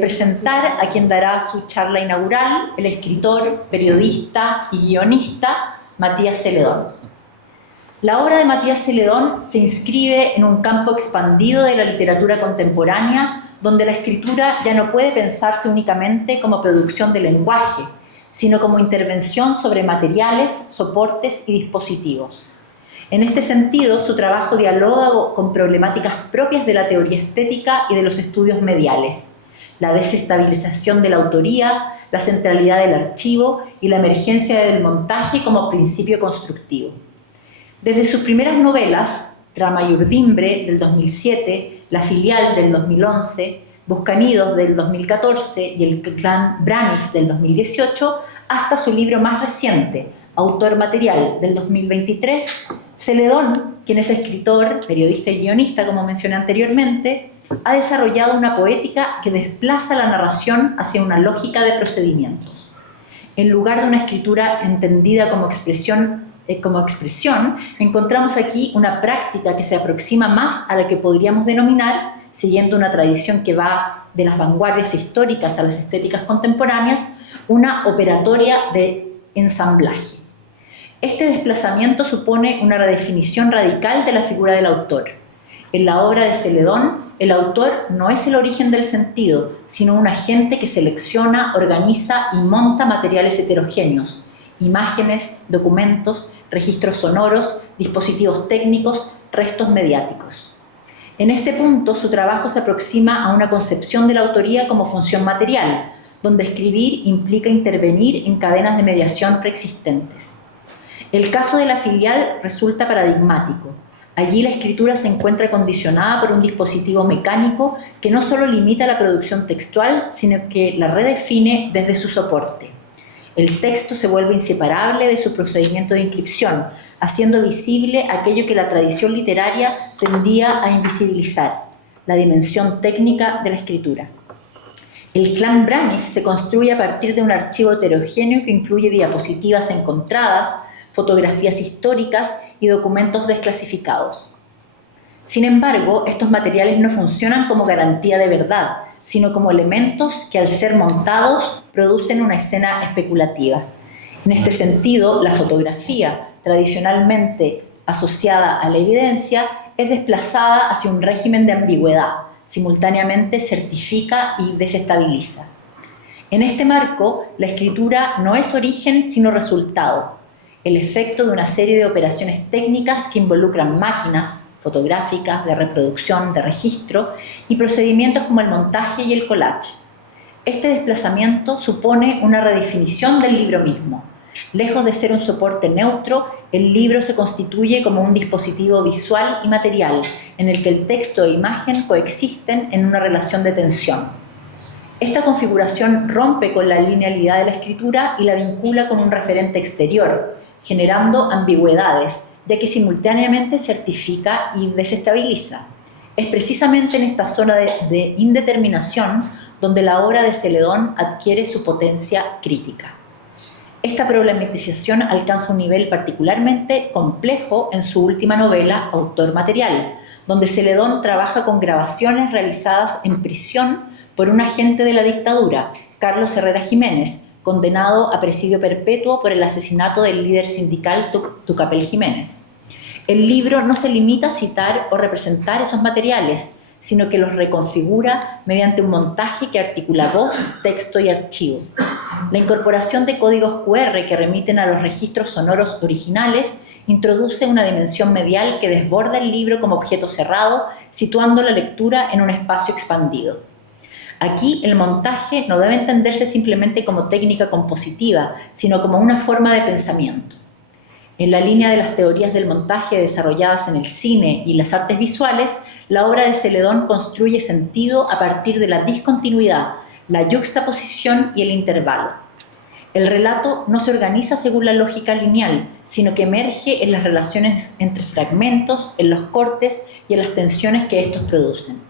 presentar a quien dará su charla inaugural, el escritor, periodista y guionista Matías Celedón. La obra de Matías Celedón se inscribe en un campo expandido de la literatura contemporánea, donde la escritura ya no puede pensarse únicamente como producción de lenguaje, sino como intervención sobre materiales, soportes y dispositivos. En este sentido, su trabajo dialoga con problemáticas propias de la teoría estética y de los estudios mediales: la desestabilización de la autoría, la centralidad del archivo y la emergencia del montaje como principio constructivo. Desde sus primeras novelas, Trama y Urdimbre, del 2007, La Filial, del 2011, Buscanidos, del 2014 y El Clan Braniff, del 2018, hasta su libro más reciente, Autor Material, del 2023, Celedón, quien es escritor, periodista y guionista, como mencioné anteriormente, ha desarrollado una poética que desplaza la narración hacia una lógica de procedimientos. En lugar de una escritura entendida como expresión, encontramos aquí una práctica que se aproxima más a la que podríamos denominar, siguiendo una tradición que va de las vanguardias históricas a las estéticas contemporáneas, una operatoria de ensamblaje. Este desplazamiento supone una redefinición radical de la figura del autor. En la obra de Celedón, el autor no es el origen del sentido, sino un agente que selecciona, organiza y monta materiales heterogéneos: imágenes, documentos, registros sonoros, dispositivos técnicos, restos mediáticos. En este punto, su trabajo se aproxima a una concepción de la autoría como función material, donde escribir implica intervenir en cadenas de mediación preexistentes. El caso de La Filial resulta paradigmático. Allí la escritura se encuentra condicionada por un dispositivo mecánico que no solo limita la producción textual, sino que la redefine desde su soporte. El texto se vuelve inseparable de su procedimiento de inscripción, haciendo visible aquello que la tradición literaria tendía a invisibilizar: la dimensión técnica de la escritura. El Clan Braniff se construye a partir de un archivo heterogéneo que incluye diapositivas encontradas, fotografías históricas y documentos desclasificados. Sin embargo, estos materiales no funcionan como garantía de verdad, sino como elementos que, al ser montados, producen una escena especulativa. En este sentido, la fotografía, tradicionalmente asociada a la evidencia, es desplazada hacia un régimen de ambigüedad, simultáneamente certifica y desestabiliza. En este marco, la escritura no es origen, sino resultado, el efecto de una serie de operaciones técnicas que involucran máquinas fotográficas, de reproducción, de registro y procedimientos como el montaje y el collage. Este desplazamiento supone una redefinición del libro mismo. Lejos de ser un soporte neutro, el libro se constituye como un dispositivo visual y material en el que el texto e imagen coexisten en una relación de tensión. Esta configuración rompe con la linealidad de la escritura y la vincula con un referente exterior, generando ambigüedades, ya que simultáneamente certifica y desestabiliza. Es precisamente en esta zona de indeterminación donde la obra de Celedón adquiere su potencia crítica. Esta problematización alcanza un nivel particularmente complejo en su última novela, Autor Material, donde Celedón trabaja con grabaciones realizadas en prisión por un agente de la dictadura, Carlos Herrera Jiménez, condenado a presidio perpetuo por el asesinato del líder sindical Tucapel Jiménez. El libro no se limita a citar o representar esos materiales, sino que los reconfigura mediante un montaje que articula voz, texto y archivo. La incorporación de códigos QR que remiten a los registros sonoros originales introduce una dimensión medial que desborda el libro como objeto cerrado, situando la lectura en un espacio expandido. Aquí el montaje no debe entenderse simplemente como técnica compositiva, sino como una forma de pensamiento. En la línea de las teorías del montaje desarrolladas en el cine y las artes visuales, la obra de Celedón construye sentido a partir de la discontinuidad, la yuxtaposición y el intervalo. El relato no se organiza según la lógica lineal, sino que emerge en las relaciones entre fragmentos, en los cortes y en las tensiones que estos producen.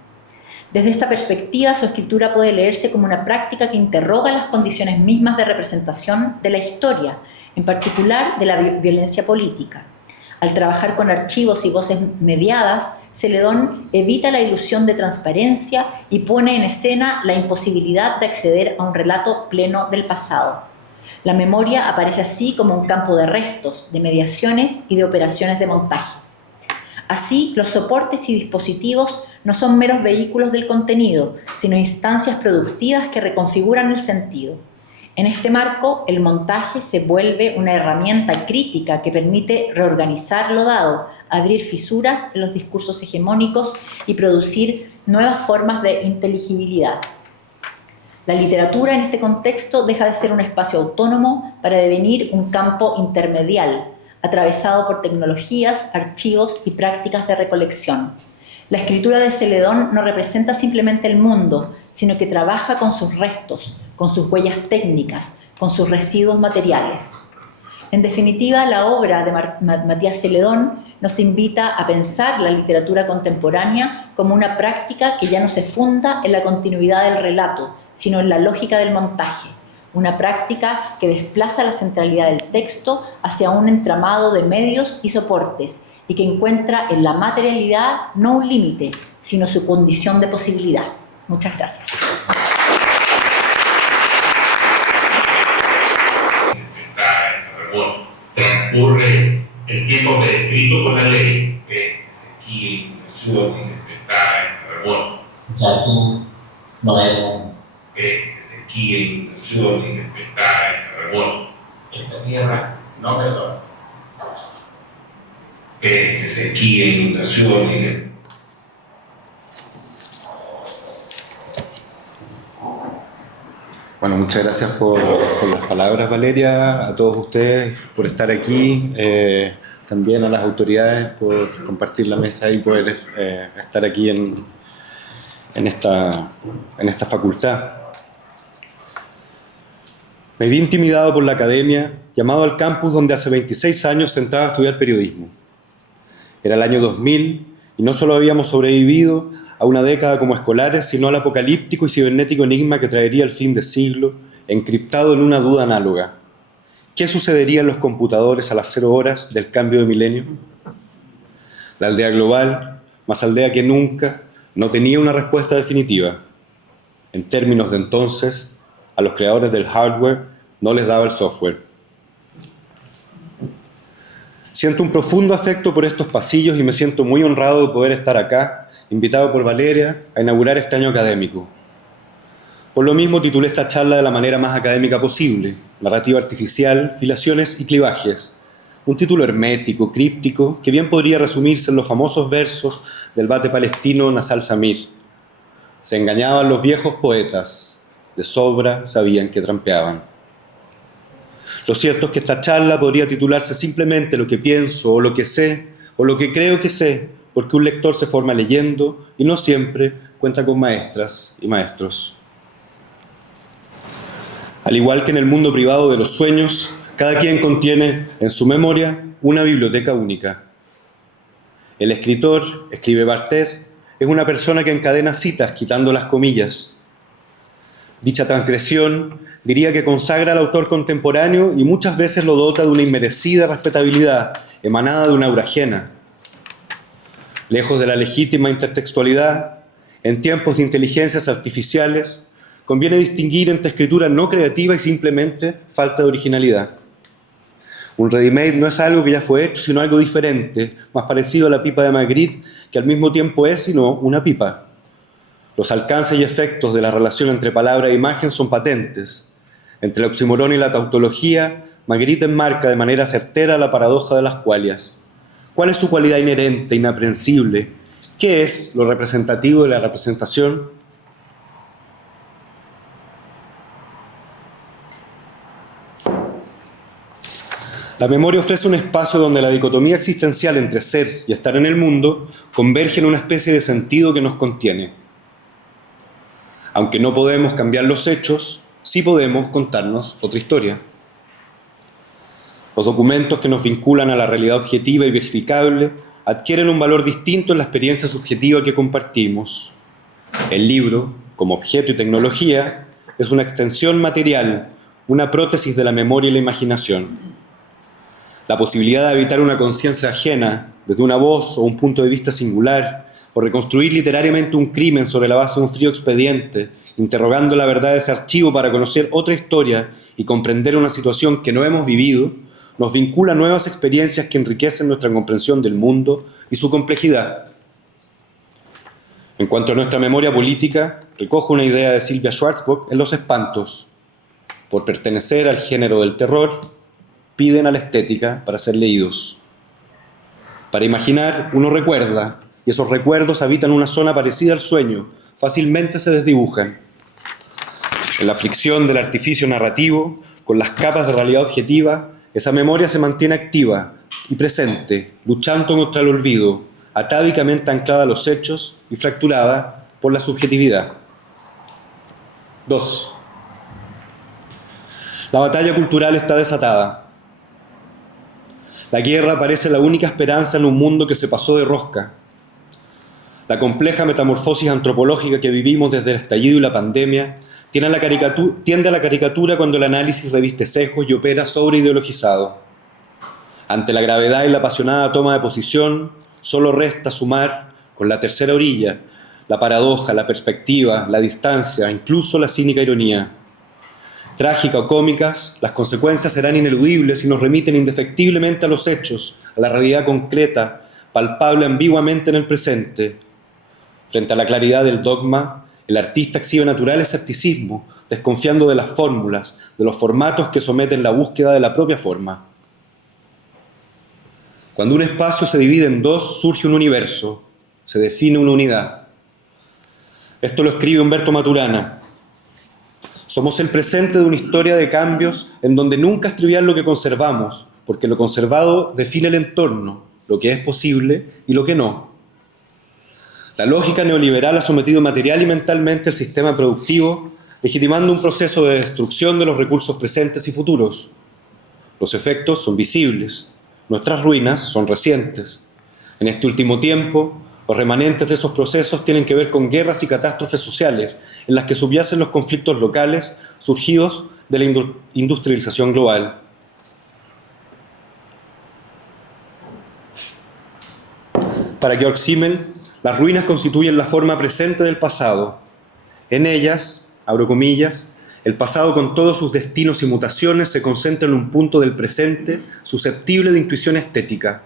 Desde esta perspectiva, su escritura puede leerse como una práctica que interroga las condiciones mismas de representación de la historia, en particular de la violencia política. Al trabajar con archivos y voces mediadas, Celedón evita la ilusión de transparencia y pone en escena la imposibilidad de acceder a un relato pleno del pasado. La memoria aparece así como un campo de restos, de mediaciones y de operaciones de montaje. Así, los soportes y dispositivos no son meros vehículos del contenido, sino instancias productivas que reconfiguran el sentido. En este marco, el montaje se vuelve una herramienta crítica que permite reorganizar lo dado, abrir fisuras en los discursos hegemónicos y producir nuevas formas de inteligibilidad. La literatura en este contexto deja de ser un espacio autónomo para devenir un campo intermedial, atravesado por tecnologías, archivos y prácticas de recolección. La escritura de Celedón no representa simplemente el mundo, sino que trabaja con sus restos, con sus huellas técnicas, con sus residuos materiales. En definitiva, la obra de Matías Celedón nos invita a pensar la literatura contemporánea como una práctica que ya no se funda en la continuidad del relato, sino en la lógica del montaje, una práctica que desplaza la centralidad del texto hacia un entramado de medios y soportes y que encuentra en la materialidad no un límite, sino su condición de posibilidad. Muchas gracias. Transcurre el tiempo prescrito por la ley, que aquí en su orden está en rebote. O sea, tú no eres Aquí en su orden está en rebote. esta tierra, no perdón. Aquí en su orden. Bueno, muchas gracias por las palabras, Valeria, a todos ustedes por estar aquí, también a las autoridades por compartir la mesa y poder estar aquí en esta facultad. Me vi intimidado por la academia, llamado al campus donde hace 26 años entraba a estudiar periodismo. Era el año 2000 y no solo habíamos sobrevivido a una década como escolares, sino al apocalíptico y cibernético enigma que traería el fin de siglo, encriptado en una duda análoga. ¿Qué sucedería en los computadores a las 0 horas del cambio de milenio? La aldea global, más aldea que nunca, no tenía una respuesta definitiva. En términos de entonces, a los creadores del hardware no les daba el software. Siento un profundo afecto por estos pasillos y me siento muy honrado de poder estar acá, invitado por Valeria a inaugurar este año académico. Por lo mismo titulé esta charla de la manera más académica posible: narrativa artificial, filiaciones y clivajes. Un título hermético, críptico, que bien podría resumirse en los famosos versos del vate palestino Nasal Samir. Se engañaban los viejos poetas, de sobra sabían que trampeaban. Lo cierto es que esta charla podría titularse simplemente Lo que pienso, o lo que sé, o lo que creo que sé, porque un lector se forma leyendo y no siempre cuenta con maestras y maestros. Al igual que en el mundo privado de los sueños, cada quien contiene en su memoria una biblioteca única. El escritor, escribe Barthes, es una persona que encadena citas quitando las comillas. Dicha transgresión diría que consagra al autor contemporáneo y muchas veces lo dota de una inmerecida respetabilidad emanada de una aura ajena. Lejos de la legítima intertextualidad, en tiempos de inteligencias artificiales, conviene distinguir entre escritura no creativa y simplemente falta de originalidad. Un ready-made no es algo que ya fue hecho, sino algo diferente, más parecido a la pipa de Magritte, que al mismo tiempo es, sino una pipa. Los alcances y efectos de la relación entre palabra e imagen son patentes. Entre el oxímoron y la tautología, Magritte enmarca de manera certera la paradoja de las qualias. ¿Cuál es su cualidad inherente, inaprensible? ¿Qué es lo representativo de la representación? La memoria ofrece un espacio donde la dicotomía existencial entre ser y estar en el mundo converge en una especie de sentido que nos contiene. Aunque no podemos cambiar los hechos, sí podemos contarnos otra historia. Los documentos que nos vinculan a la realidad objetiva y verificable adquieren un valor distinto en la experiencia subjetiva que compartimos. El libro, como objeto y tecnología, es una extensión material, una prótesis de la memoria y la imaginación. La posibilidad de habitar una conciencia ajena desde una voz o un punto de vista singular, o reconstruir literariamente un crimen sobre la base de un frío expediente, interrogando la verdad de ese archivo para conocer otra historia y comprender una situación que no hemos vivido, nos vincula a nuevas experiencias que enriquecen nuestra comprensión del mundo y su complejidad. En cuanto a nuestra memoria política, recojo una idea de Sylvia Schwarzbach en Los Espantos. Por pertenecer al género del terror, piden a la estética para ser leídos. Para imaginar, uno recuerda, y esos recuerdos habitan una zona parecida al sueño, fácilmente se desdibujan. En la fricción del artificio narrativo, con las capas de realidad objetiva, esa memoria se mantiene activa y presente, luchando contra el olvido, atávicamente anclada a los hechos y fracturada por la subjetividad. 2. La batalla cultural está desatada. La guerra parece la única esperanza en un mundo que se pasó de rosca. La compleja metamorfosis antropológica que vivimos desde el estallido y la pandemia tiende a la caricatura cuando el análisis reviste sesgos y opera sobreideologizado. Ante la gravedad y la apasionada toma de posición, solo resta sumar con la tercera orilla la paradoja, la perspectiva, la distancia, incluso la cínica ironía. Trágica o cómicas, las consecuencias serán ineludibles y nos remiten indefectiblemente a los hechos, a la realidad concreta, palpable ambiguamente en el presente. Frente a la claridad del dogma, el artista exhibe natural escepticismo, desconfiando de las fórmulas, de los formatos que someten la búsqueda de la propia forma. Cuando un espacio se divide en dos, surge un universo, se define una unidad. Esto lo escribe Humberto Maturana. Somos el presente de una historia de cambios en donde nunca es trivial lo que conservamos, porque lo conservado define el entorno, lo que es posible y lo que no. La lógica neoliberal ha sometido material y mentalmente el sistema productivo, legitimando un proceso de destrucción de los recursos presentes y futuros. Los efectos son visibles, nuestras ruinas son recientes. En este último tiempo, los remanentes de esos procesos tienen que ver con guerras y catástrofes sociales, en las que subyacen los conflictos locales surgidos de la industrialización global. Para Georg Simmel, las ruinas constituyen la forma presente del pasado. En ellas, abro comillas, el pasado con todos sus destinos y mutaciones se concentra en un punto del presente susceptible de intuición estética.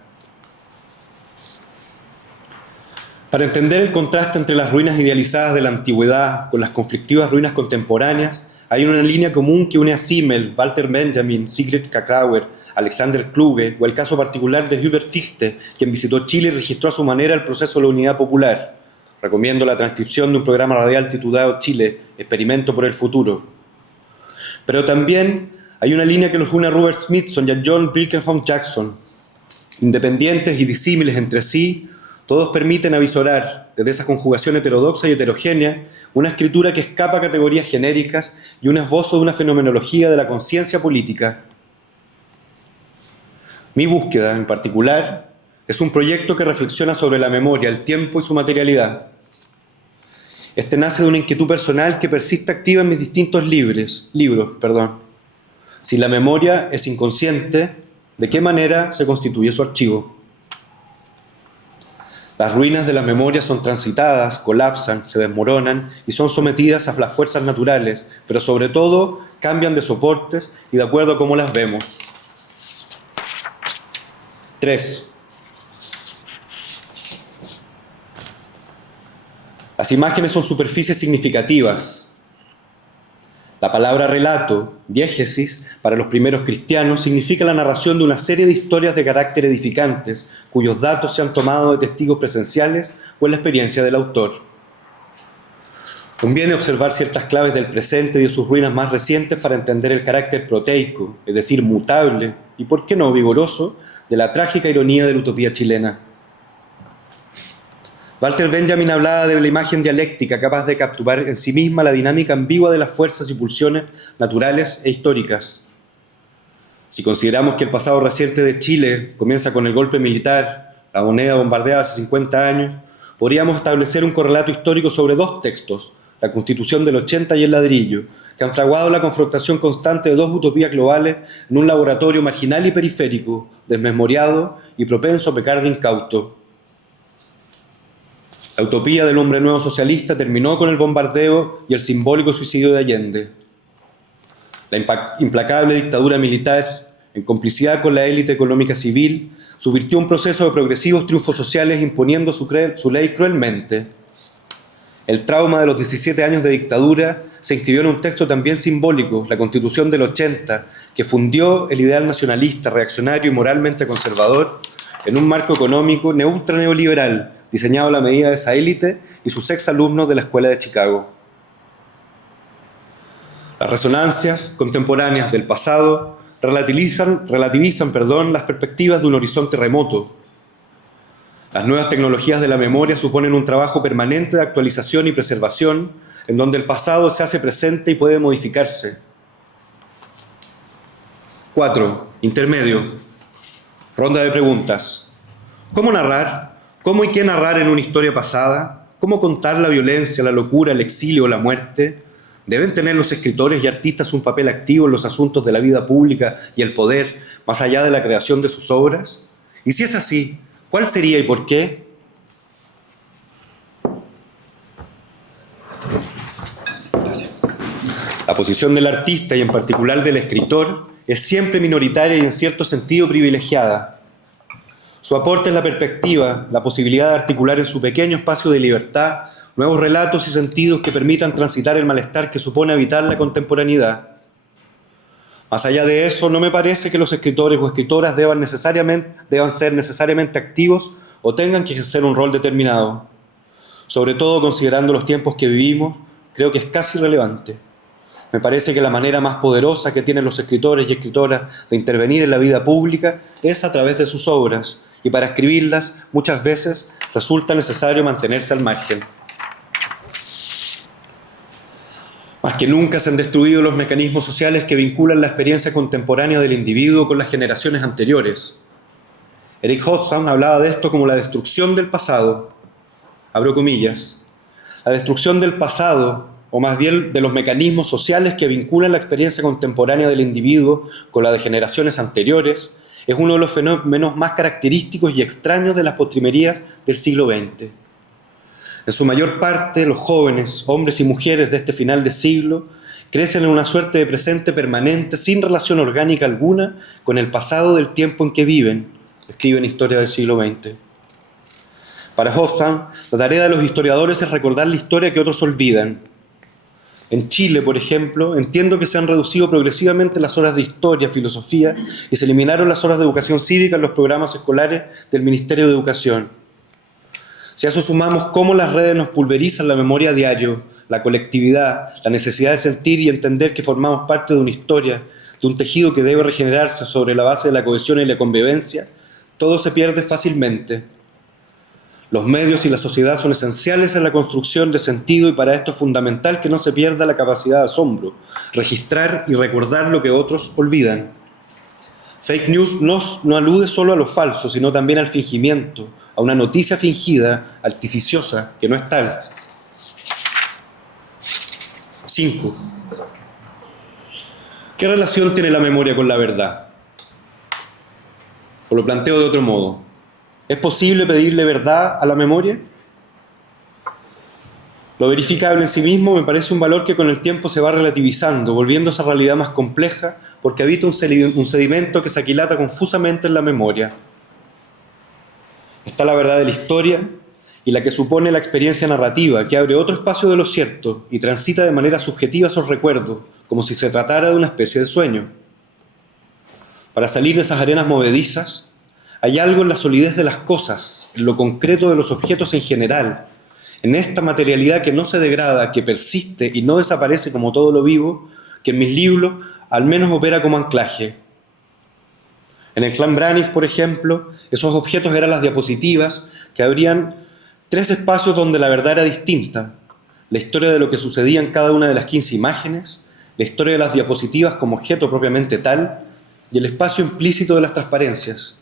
Para entender el contraste entre las ruinas idealizadas de la antigüedad con las conflictivas ruinas contemporáneas, hay una línea común que une a Simmel, Walter Benjamin, Sigrid Krakauer, Alexander Kluge o el caso particular de Hubert Fichte, quien visitó Chile y registró a su manera el proceso de la unidad popular. Recomiendo la transcripción de un programa radial titulado Chile, Experimento por el Futuro. Pero también hay una línea que nos une a Robert Smithson y a John Birkenholm Jackson. Independientes y disímiles entre sí, todos permiten avisorar, desde esa conjugación heterodoxa y heterogénea, una escritura que escapa a categorías genéricas y un esbozo de una fenomenología de la conciencia política. Mi búsqueda, en particular, es un proyecto que reflexiona sobre la memoria, el tiempo y su materialidad. Este nace de una inquietud personal que persiste activa en mis distintos libros. Si la memoria es inconsciente, ¿de qué manera se constituye su archivo? Las ruinas de la memoria son transitadas, colapsan, se desmoronan y son sometidas a las fuerzas naturales, pero sobre todo cambian de soportes y de acuerdo a cómo las vemos. 3. Las imágenes son superficies significativas. La palabra relato, diégesis, para los primeros cristianos, significa la narración de una serie de historias de carácter edificantes, cuyos datos se han tomado de testigos presenciales o en la experiencia del autor. Conviene observar ciertas claves del presente y de sus ruinas más recientes para entender el carácter proteico, es decir, mutable, y por qué no vigoroso, de la trágica ironía de la utopía chilena. Walter Benjamin hablaba de la imagen dialéctica capaz de capturar en sí misma la dinámica ambigua de las fuerzas y pulsiones naturales e históricas. Si consideramos que el pasado reciente de Chile comienza con el golpe militar, la moneda bombardeada hace 50 años, podríamos establecer un correlato histórico sobre dos textos, la Constitución del 80 y el ladrillo, que han fraguado la confrontación constante de dos utopías globales en un laboratorio marginal y periférico, desmemoriado y propenso a pecar de incauto. La utopía del hombre nuevo socialista terminó con el bombardeo y el simbólico suicidio de Allende. La implacable dictadura militar, en complicidad con la élite económica civil, subvirtió un proceso de progresivos triunfos sociales imponiendo su ley cruelmente. El trauma de los 17 años de dictadura se inscribió en un texto también simbólico, la Constitución del 80, que fundió el ideal nacionalista, reaccionario y moralmente conservador en un marco económico neoliberal, diseñado a la medida de esa élite y sus exalumnos de la Escuela de Chicago. Las resonancias contemporáneas del pasado relativizan las perspectivas de un horizonte remoto. Las nuevas tecnologías de la memoria suponen un trabajo permanente de actualización y preservación, en donde el pasado se hace presente y puede modificarse. 4. Intermedio. Ronda de preguntas. ¿Cómo narrar? ¿Cómo y qué narrar en una historia pasada? ¿Cómo contar la violencia, la locura, el exilio o la muerte? ¿Deben tener los escritores y artistas un papel activo en los asuntos de la vida pública y el poder, más allá de la creación de sus obras? Y si es así, ¿cuál sería y por qué? Gracias. La posición del artista y en particular del escritor es siempre minoritaria y en cierto sentido privilegiada. Su aporte es la perspectiva, la posibilidad de articular en su pequeño espacio de libertad nuevos relatos y sentidos que permitan transitar el malestar que supone habitar la contemporaneidad. Más allá de eso, no me parece que los escritores o escritoras deban ser necesariamente activos o tengan que ejercer un rol determinado. Sobre todo considerando los tiempos que vivimos, creo que es casi irrelevante. Me parece que la manera más poderosa que tienen los escritores y escritoras de intervenir en la vida pública es a través de sus obras, y para escribirlas muchas veces resulta necesario mantenerse al margen. Más que nunca se han destruido los mecanismos sociales que vinculan la experiencia contemporánea del individuo con las generaciones anteriores. Eric Hobsbawm hablaba de esto como la destrucción del pasado. Abro comillas. La destrucción del pasado, o más bien de los mecanismos sociales que vinculan la experiencia contemporánea del individuo con la de generaciones anteriores, es uno de los fenómenos más característicos y extraños de las postrimerías del siglo XX. En su mayor parte, los jóvenes, hombres y mujeres de este final de siglo, crecen en una suerte de presente permanente sin relación orgánica alguna con el pasado del tiempo en que viven, escribe en Historia del siglo XX. Para Hobsbawm, la tarea de los historiadores es recordar la historia que otros olvidan. En Chile, por ejemplo, entiendo que se han reducido progresivamente las horas de historia, filosofía y se eliminaron las horas de educación cívica en los programas escolares del Ministerio de Educación. Si a eso sumamos cómo las redes nos pulverizan la memoria a diario, la colectividad, la necesidad de sentir y entender que formamos parte de una historia, de un tejido que debe regenerarse sobre la base de la cohesión y la convivencia, todo se pierde fácilmente. Los medios y la sociedad son esenciales en la construcción de sentido y para esto es fundamental que no se pierda la capacidad de asombro, registrar y recordar lo que otros olvidan. Fake news no alude solo a lo falso, sino también al fingimiento, a una noticia fingida, artificiosa, que no es tal. 5. ¿Qué relación tiene la memoria con la verdad? O lo planteo de otro modo. ¿Es posible pedirle verdad a la memoria? Lo verificable en sí mismo me parece un valor que con el tiempo se va relativizando, volviendo a esa realidad más compleja, porque habita un sedimento que se aquilata confusamente en la memoria. Está la verdad de la historia y la que supone la experiencia narrativa, que abre otro espacio de lo cierto y transita de manera subjetiva esos recuerdos, como si se tratara de una especie de sueño. Para salir de esas arenas movedizas, hay algo en la solidez de las cosas, en lo concreto de los objetos en general, en esta materialidad que no se degrada, que persiste y no desaparece como todo lo vivo, que en mis libros al menos opera como anclaje. En el Clan Brannis, por ejemplo, esos objetos eran las diapositivas que abrían 3 espacios donde la verdad era distinta. La historia de lo que sucedía en cada una de las 15 imágenes, la historia de las diapositivas como objeto propiamente tal y el espacio implícito de las transparencias.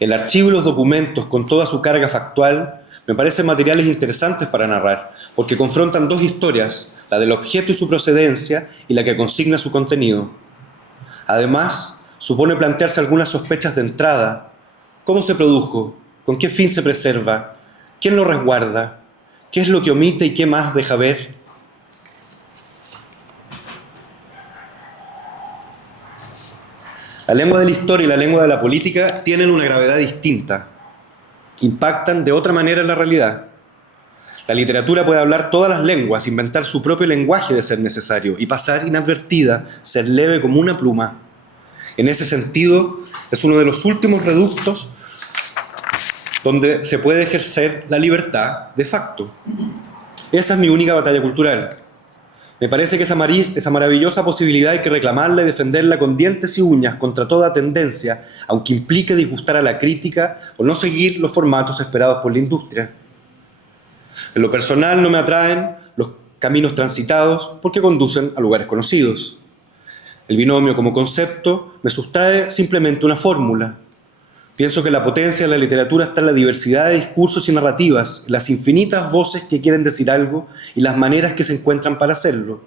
El archivo y los documentos, con toda su carga factual, me parecen materiales interesantes para narrar, porque confrontan 2 historias, la del objeto y su procedencia y la que consigna su contenido. Además, supone plantearse algunas sospechas de entrada. ¿Cómo se produjo? ¿Con qué fin se preserva? ¿Quién lo resguarda? ¿Qué es lo que omite y qué más deja ver? La lengua de la historia y la lengua de la política tienen una gravedad distinta. Impactan de otra manera en la realidad. La literatura puede hablar todas las lenguas, inventar su propio lenguaje de ser necesario y pasar inadvertida, ser leve como una pluma. En ese sentido, es uno de los últimos reductos donde se puede ejercer la libertad de facto. Esa es mi única batalla cultural. Me parece que esa maravillosa posibilidad hay que reclamarla y defenderla con dientes y uñas contra toda tendencia, aunque implique disgustar a la crítica o no seguir los formatos esperados por la industria. En lo personal no me atraen los caminos transitados porque conducen a lugares conocidos. El binomio como concepto me sustrae simplemente una fórmula. Pienso que la potencia de la literatura está en la diversidad de discursos y narrativas, las infinitas voces que quieren decir algo y las maneras que se encuentran para hacerlo.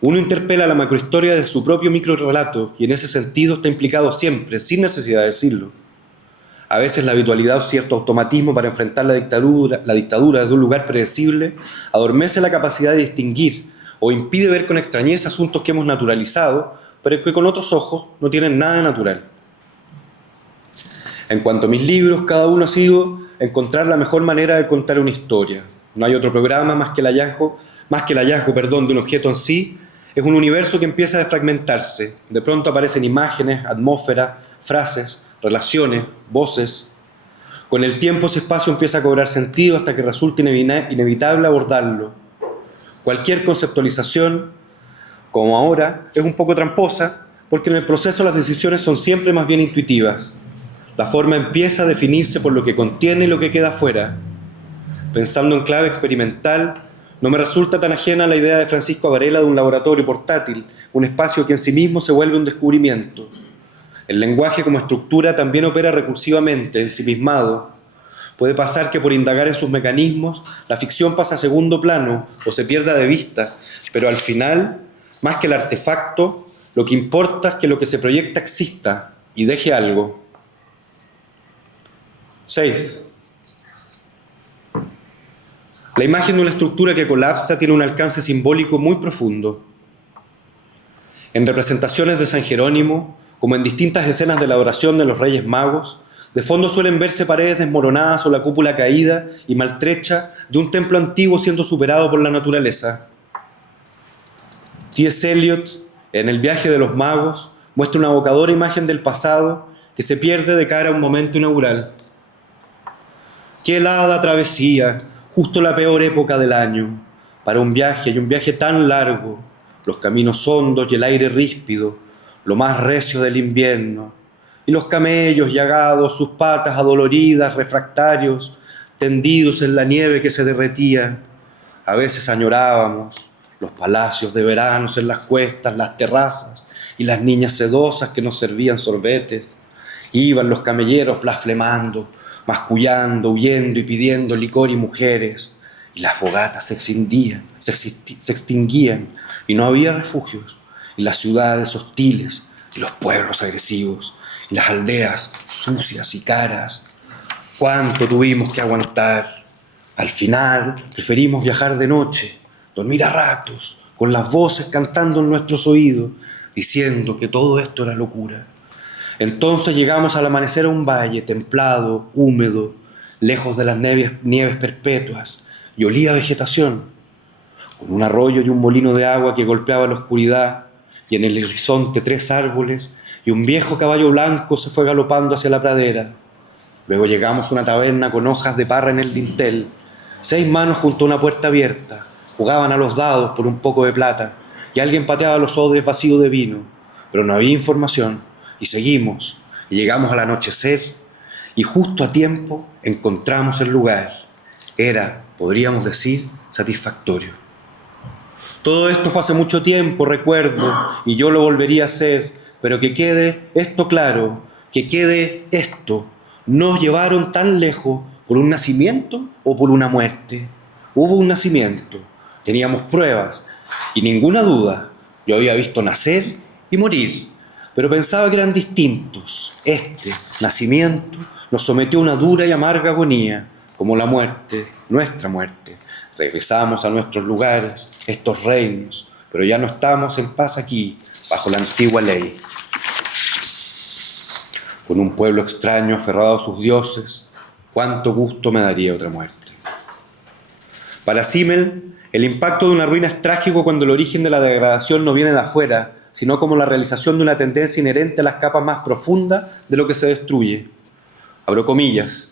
Uno interpela la macrohistoria de su propio microrrelato y en ese sentido está implicado siempre, sin necesidad de decirlo. A veces la habitualidad o cierto automatismo para enfrentar la dictadura desde un lugar predecible adormece la capacidad de distinguir o impide ver con extrañeza asuntos que hemos naturalizado, pero que con otros ojos no tienen nada de natural. En cuanto a mis libros, cada uno ha sido encontrar la mejor manera de contar una historia. No hay otro programa más que el hallazgo de un objeto en sí. Es un universo que empieza a desfragmentarse. De pronto aparecen imágenes, atmósferas, frases, relaciones, voces. Con el tiempo ese espacio empieza a cobrar sentido hasta que resulta inevitable abordarlo. Cualquier conceptualización, como ahora, es un poco tramposa porque en el proceso las decisiones son siempre más bien intuitivas. La forma empieza a definirse por lo que contiene y lo que queda fuera. Pensando en clave experimental, no me resulta tan ajena la idea de Francisco Varela de un laboratorio portátil, un espacio que en sí mismo se vuelve un descubrimiento. El lenguaje como estructura también opera recursivamente, ensimismado. Puede pasar que por indagar en sus mecanismos, la ficción pasa a segundo plano o se pierda de vista, pero al final, más que el artefacto, lo que importa es que lo que se proyecta exista y deje algo. 6. La imagen de una estructura que colapsa tiene un alcance simbólico muy profundo. En representaciones de San Jerónimo, como en distintas escenas de la adoración de los Reyes Magos, de fondo suelen verse paredes desmoronadas o la cúpula caída y maltrecha de un templo antiguo siendo superado por la naturaleza. T.S. Eliot, en El viaje de los magos, muestra una evocadora imagen del pasado que se pierde de cara a un momento inaugural. Qué helada travesía, justo la peor época del año, para un viaje y un viaje tan largo, los caminos hondos y el aire ríspido, lo más recio del invierno, y los camellos llagados, sus patas adoloridas, refractarios, tendidos en la nieve que se derretía. A veces añorábamos los palacios de veranos en las cuestas, las terrazas y las niñas sedosas que nos servían sorbetes. Iban los camelleros blasfemando, mascullando, huyendo y pidiendo licor y mujeres, y las fogatas se extinguían, y no había refugios, y las ciudades hostiles, y los pueblos agresivos, y las aldeas sucias y caras. ¿Cuánto tuvimos que aguantar? Al final preferimos viajar de noche, dormir a ratos, con las voces cantando en nuestros oídos, diciendo que todo esto era locura. Entonces llegamos al amanecer a un valle templado, húmedo, lejos de las nieves perpetuas, y olía a vegetación, con un arroyo y un molino de agua que golpeaba la oscuridad, y en el horizonte 3 árboles, y un viejo caballo blanco se fue galopando hacia la pradera. Luego llegamos a una taberna con hojas de parra en el dintel, 6 manos junto a una puerta abierta, jugaban a los dados por un poco de plata, y alguien pateaba los odres vacíos de vino, pero no había información. Y seguimos, y llegamos al anochecer, y justo a tiempo encontramos el lugar. Era, podríamos decir, satisfactorio. Todo esto fue hace mucho tiempo, recuerdo, y yo lo volvería a hacer, pero que quede esto claro, que quede esto. ¿Nos llevaron tan lejos por un nacimiento o por una muerte? Hubo un nacimiento, Teníamos pruebas y ninguna duda, yo había visto nacer y morir, pero pensaba que eran distintos. Este nacimiento nos sometió a una dura y amarga agonía, como la muerte, nuestra muerte. Regresamos a nuestros lugares, estos reinos, pero ya no estamos en paz aquí, bajo la antigua ley. Con un pueblo extraño aferrado a sus dioses, cuánto gusto me daría otra muerte. Para Simmel, el impacto de una ruina es trágico cuando el origen de la degradación no viene de afuera, sino como la realización de una tendencia inherente a las capas más profundas de lo que se destruye. Abro comillas.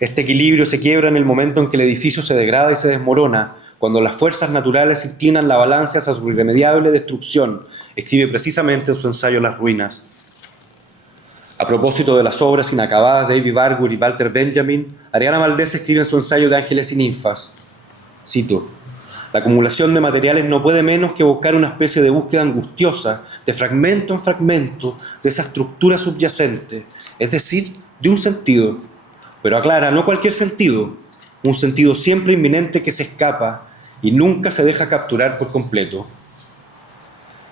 Este equilibrio se quiebra en el momento en que el edificio se degrada y se desmorona, cuando las fuerzas naturales inclinan la balanza hacia su irremediable destrucción, escribe precisamente en su ensayo Las ruinas. A propósito de las obras inacabadas de David Bargur y Walter Benjamin, Ariana Valdés escribe en su ensayo de Ángeles y ninfas, cito: la acumulación de materiales no puede menos que buscar una especie de búsqueda angustiosa, de fragmento en fragmento, de esa estructura subyacente, es decir, de un sentido. Pero aclara, no cualquier sentido, un sentido siempre inminente que se escapa y nunca se deja capturar por completo.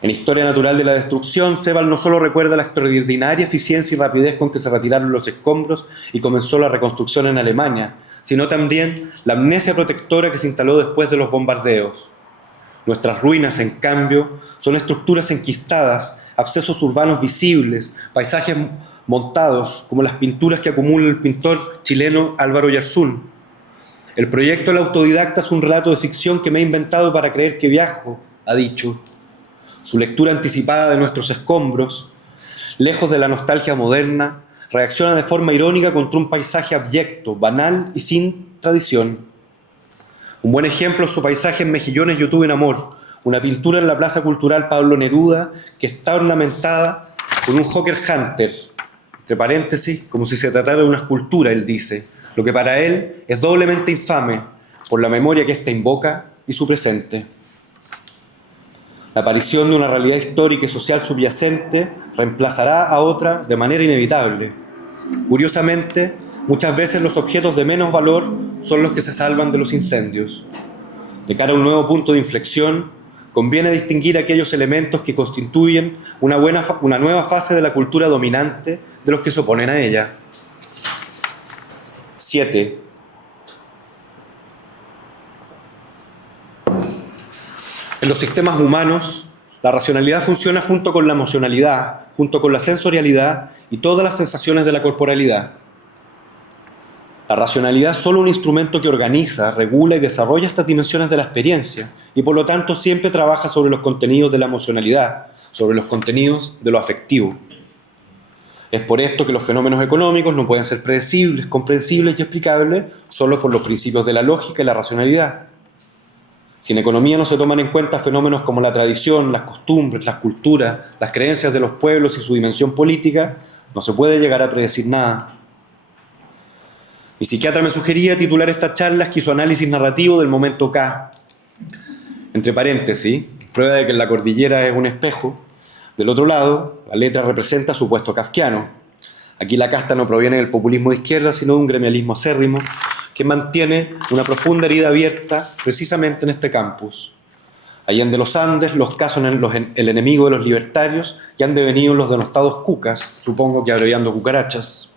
En Historia Natural de la Destrucción, Sebald no solo recuerda la extraordinaria eficiencia y rapidez con que se retiraron los escombros y comenzó la reconstrucción en Alemania, sino también la amnesia protectora que se instaló después de los bombardeos. Nuestras ruinas, en cambio, son estructuras enquistadas, abscesos urbanos visibles, paisajes montados, como las pinturas que acumula el pintor chileno Álvaro Yarzún. El proyecto El autodidacta es un relato de ficción que me he inventado para creer que viajo, ha dicho. Su lectura anticipada de nuestros escombros, lejos de la nostalgia moderna, reacciona de forma irónica contra un paisaje abyecto, banal y sin tradición. Un buen ejemplo es su paisaje en Mejillones Yo tuve un amor, una pintura en la Plaza Cultural Pablo Neruda que está ornamentada con un Hawker Hunter, entre paréntesis, como si se tratara de una escultura, él dice, lo que para él es doblemente infame por la memoria que ésta invoca y su presente. La aparición de una realidad histórica y social subyacente reemplazará a otra de manera inevitable. Curiosamente, muchas veces los objetos de menos valor son los que se salvan de los incendios. De cara a un nuevo punto de inflexión, conviene distinguir aquellos elementos que constituyen una nueva fase de la cultura dominante de los que se oponen a ella. 7. En los sistemas humanos, la racionalidad funciona junto con la emocionalidad, junto con la sensorialidad y todas las sensaciones de la corporalidad. La racionalidad es solo un instrumento que organiza, regula y desarrolla estas dimensiones de la experiencia y por lo tanto siempre trabaja sobre los contenidos de la emocionalidad, sobre los contenidos de lo afectivo. Es por esto que los fenómenos económicos no pueden ser predecibles, comprensibles y explicables solo por los principios de la lógica y la racionalidad. Si en economía no se toman en cuenta fenómenos como la tradición, las costumbres, las culturas, las creencias de los pueblos y su dimensión política, no se puede llegar a predecir nada. Mi psiquiatra me sugería titular esta charla Esquizoanálisis narrativo del momento K. Entre paréntesis, prueba de que la cordillera es un espejo. Del otro lado, la letra representa su puesto kafkiano. Aquí la casta no proviene del populismo de izquierda, sino de un gremialismo acérrimo que mantiene una profunda herida abierta precisamente en este campus. Allende los Andes, los K son el enemigo de los libertarios y han devenido los denostados cucas, supongo que abreviando cucarachas.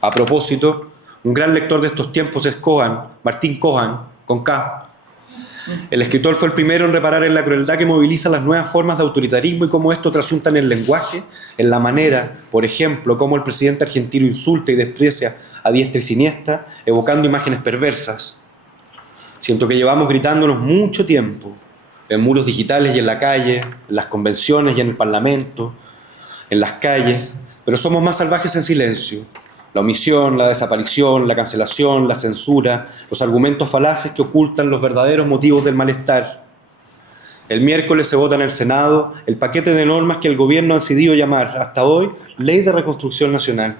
A propósito, un gran lector de estos tiempos es Cohan, Martín Cohan, con K. El escritor fue el primero en reparar en la crueldad que moviliza las nuevas formas de autoritarismo y cómo esto trasunta en el lenguaje, en la manera, por ejemplo, cómo el presidente argentino insulta y desprecia a diestra y siniestra, evocando imágenes perversas. Siento que llevamos gritándonos mucho tiempo, en muros digitales y en la calle, en las convenciones y en el parlamento, en las calles, pero somos más salvajes en silencio. La omisión, la desaparición, la cancelación, la censura, los argumentos falaces que ocultan los verdaderos motivos del malestar. El miércoles se vota en el Senado el paquete de normas que el gobierno ha decidido llamar, hasta hoy, Ley de Reconstrucción Nacional.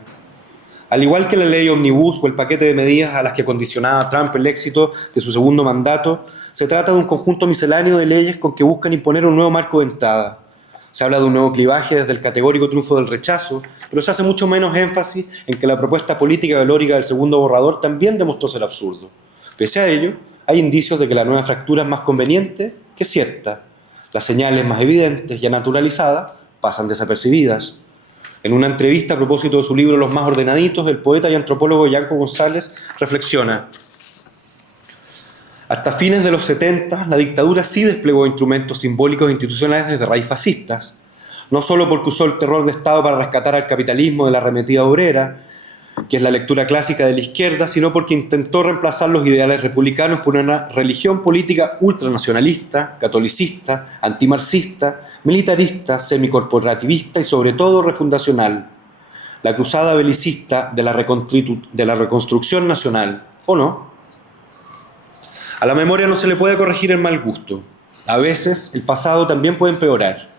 Al igual que la ley Omnibus o el paquete de medidas a las que condicionaba Trump el éxito de su segundo mandato, se trata de un conjunto misceláneo de leyes con que buscan imponer un nuevo marco de entrada. Se habla de un nuevo clivaje desde el categórico triunfo del rechazo, pero se hace mucho menos énfasis en que la propuesta política valórica del segundo borrador también demostró ser absurdo. Pese a ello, hay indicios de que la nueva fractura es más conveniente que cierta. Las señales más evidentes, ya naturalizadas, pasan desapercibidas. En una entrevista a propósito de su libro Los más ordenaditos, el poeta y antropólogo Yanko González reflexiona: hasta fines de los 70, la dictadura sí desplegó instrumentos simbólicos e institucionales de raíz fascistas, no solo porque usó el terror de Estado para rescatar al capitalismo de la arremetida obrera, que es la lectura clásica de la izquierda, sino porque intentó reemplazar los ideales republicanos por una religión política ultranacionalista, catolicista, antimarxista, militarista, semicorporativista y sobre todo refundacional. La cruzada belicista de la reconstrucción nacional, ¿o no? A la memoria no se le puede corregir el mal gusto. A veces el pasado también puede empeorar.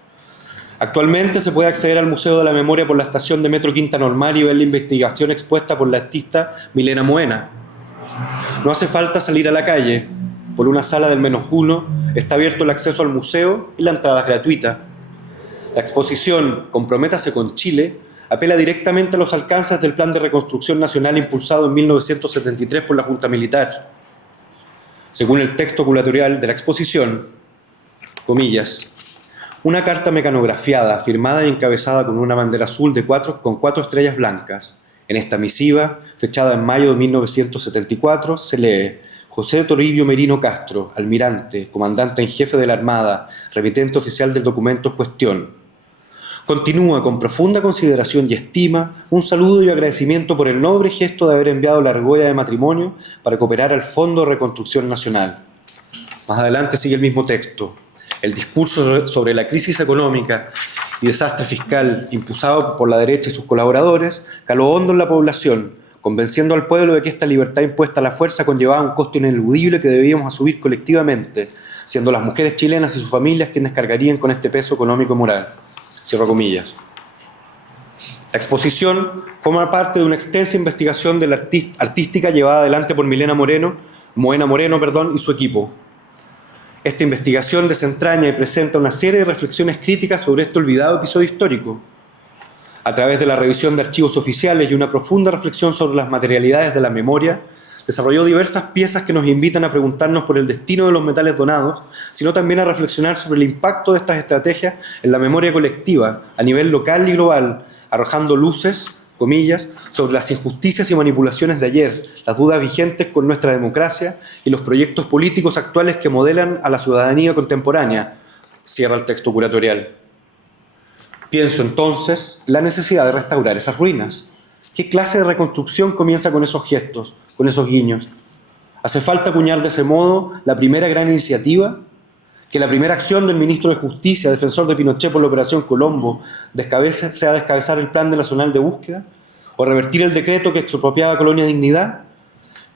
Actualmente se puede acceder al Museo de la Memoria por la estación de Metro Quinta Normal y ver la investigación expuesta por la artista Milena Moena. No hace falta salir a la calle. Por una sala del -1 está abierto el acceso al museo y la entrada es gratuita. La exposición Comprométase con Chile apela directamente a los alcances del Plan de Reconstrucción Nacional impulsado en 1973 por la Junta Militar. Según el texto curatorial de la exposición, comillas, una carta mecanografiada, firmada y encabezada con una bandera azul con 4 estrellas blancas. En esta misiva, fechada en mayo de 1974, se lee: José Toribio Merino Castro, almirante, comandante en jefe de la Armada, remitente oficial del documento en cuestión. Continúa con profunda consideración y estima un saludo y agradecimiento por el noble gesto de haber enviado la argolla de matrimonio para cooperar al Fondo de Reconstrucción Nacional. Más adelante sigue el mismo texto. El discurso sobre la crisis económica y desastre fiscal impulsado por la derecha y sus colaboradores caló hondo en la población, convenciendo al pueblo de que esta libertad impuesta a la fuerza conllevaba un costo ineludible que debíamos asumir colectivamente, siendo las mujeres chilenas y sus familias quienes cargarían con este peso económico y moral. Cierro comillas. La exposición forma parte de una extensa investigación de la artística llevada adelante por Moena Moreno, y su equipo. Esta investigación desentraña y presenta una serie de reflexiones críticas sobre este olvidado episodio histórico. A través de la revisión de archivos oficiales y una profunda reflexión sobre las materialidades de la memoria, desarrolló diversas piezas que nos invitan a preguntarnos por el destino de los metales donados, sino también a reflexionar sobre el impacto de estas estrategias en la memoria colectiva, a nivel local y global, arrojando luces, comillas, sobre las injusticias y manipulaciones de ayer, las dudas vigentes con nuestra democracia y los proyectos políticos actuales que modelan a la ciudadanía contemporánea. Cierra el texto curatorial. Pienso entonces la necesidad de restaurar esas ruinas. ¿Qué clase de reconstrucción comienza con esos gestos, con esos guiños? ¿Hace falta acuñar de ese modo la primera gran iniciativa? ¿Que la primera acción del ministro de Justicia, defensor de Pinochet por la Operación Colombo, sea descabezar el Plan Nacional de Búsqueda? ¿O revertir el decreto que expropiaba a Colonia Dignidad?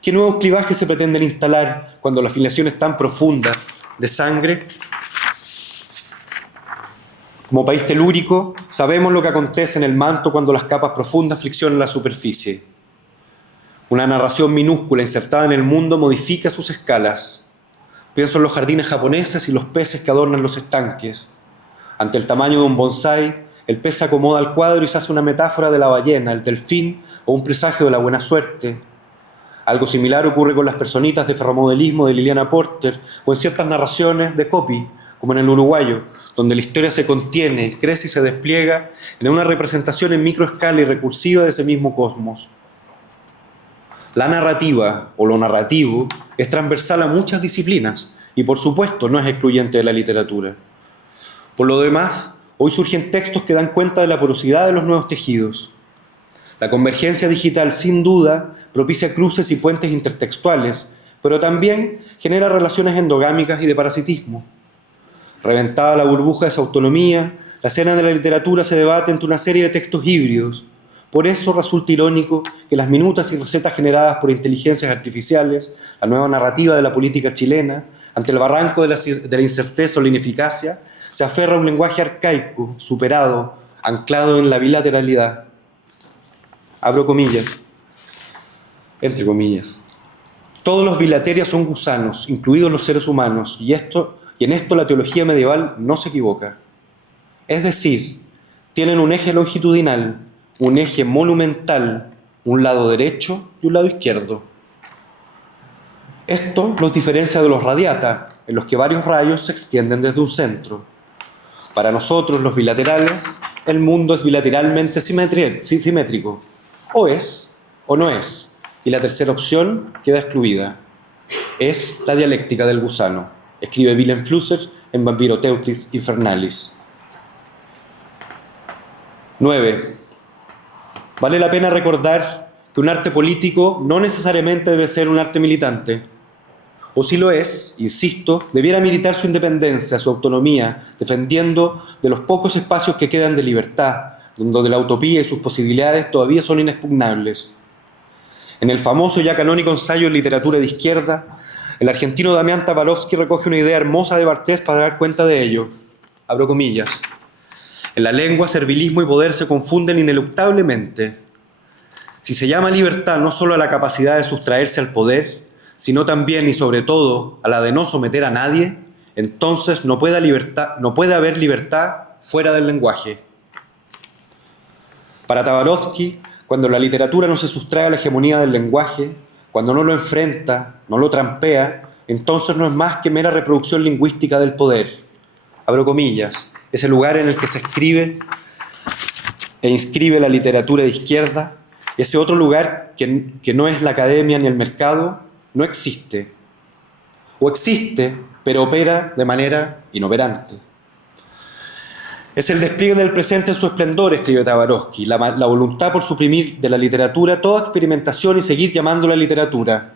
¿Qué nuevos clivajes se pretenden instalar cuando la filiación es tan profunda de sangre? Como país telúrico, sabemos lo que acontece en el manto cuando las capas profundas friccionan la superficie. Una narración minúscula insertada en el mundo modifica sus escalas. Pienso en los jardines japoneses y los peces que adornan los estanques. Ante el tamaño de un bonsái, el pez se acomoda al cuadro y se hace una metáfora de la ballena, el delfín o un presagio de la buena suerte. Algo similar ocurre con las personitas de ferromodelismo de Liliana Porter o en ciertas narraciones de Copy, como en El Uruguayo, donde la historia se contiene, crece y se despliega en una representación en microescala y recursiva de ese mismo cosmos. La narrativa o lo narrativo es transversal a muchas disciplinas y, por supuesto, no es excluyente de la literatura. Por lo demás, hoy surgen textos que dan cuenta de la porosidad de los nuevos tejidos. La convergencia digital, sin duda, propicia cruces y puentes intertextuales, pero también genera relaciones endogámicas y de parasitismo. Reventada la burbuja de esa autonomía, la escena de la literatura se debate entre una serie de textos híbridos. Por eso resulta irónico que las minutas y recetas generadas por inteligencias artificiales, la nueva narrativa de la política chilena, ante el barranco de la incerteza o la ineficacia, se aferra a un lenguaje arcaico, superado, anclado en la bilateralidad. Abro comillas, entre comillas. Todos los bilaterias son gusanos, incluidos los seres humanos, y en esto la teología medieval no se equivoca. Es decir, tienen un eje longitudinal, un eje monumental, un lado derecho y un lado izquierdo. Esto los diferencia de los radiata, en los que varios rayos se extienden desde un centro. Para nosotros, los bilaterales, el mundo es bilateralmente simétrico. O es o no es. Y la tercera opción queda excluida. Es la dialéctica del gusano, escribe Willem Flusser en Vampiroteutis Infernalis. 9. Vale la pena recordar que un arte político no necesariamente debe ser un arte militante. O si lo es, insisto, debiera militar su independencia, su autonomía, defendiendo de los pocos espacios que quedan de libertad, donde la utopía y sus posibilidades todavía son inexpugnables. En el famoso ya canónico ensayo en literatura de izquierda, el argentino Damián Tabarovsky recoge una idea hermosa de Barthes para dar cuenta de ello. Abro comillas. En la lengua, servilismo y poder se confunden ineluctablemente. Si se llama libertad no solo a la capacidad de sustraerse al poder, sino también y sobre todo a la de no someter a nadie, entonces no puede haber libertad fuera del lenguaje. Para Tabarovsky, cuando la literatura no se sustrae a la hegemonía del lenguaje, cuando no lo enfrenta, no lo trampea, entonces no es más que mera reproducción lingüística del poder. Abro comillas, ese lugar en el que se escribe e inscribe la literatura de izquierda, ese otro lugar que no es la academia ni el mercado, no existe. O existe, pero opera de manera inoperante. Es el despliegue del presente en su esplendor, escribe Tabarovsky, la voluntad por suprimir de la literatura toda experimentación y seguir llamándola literatura.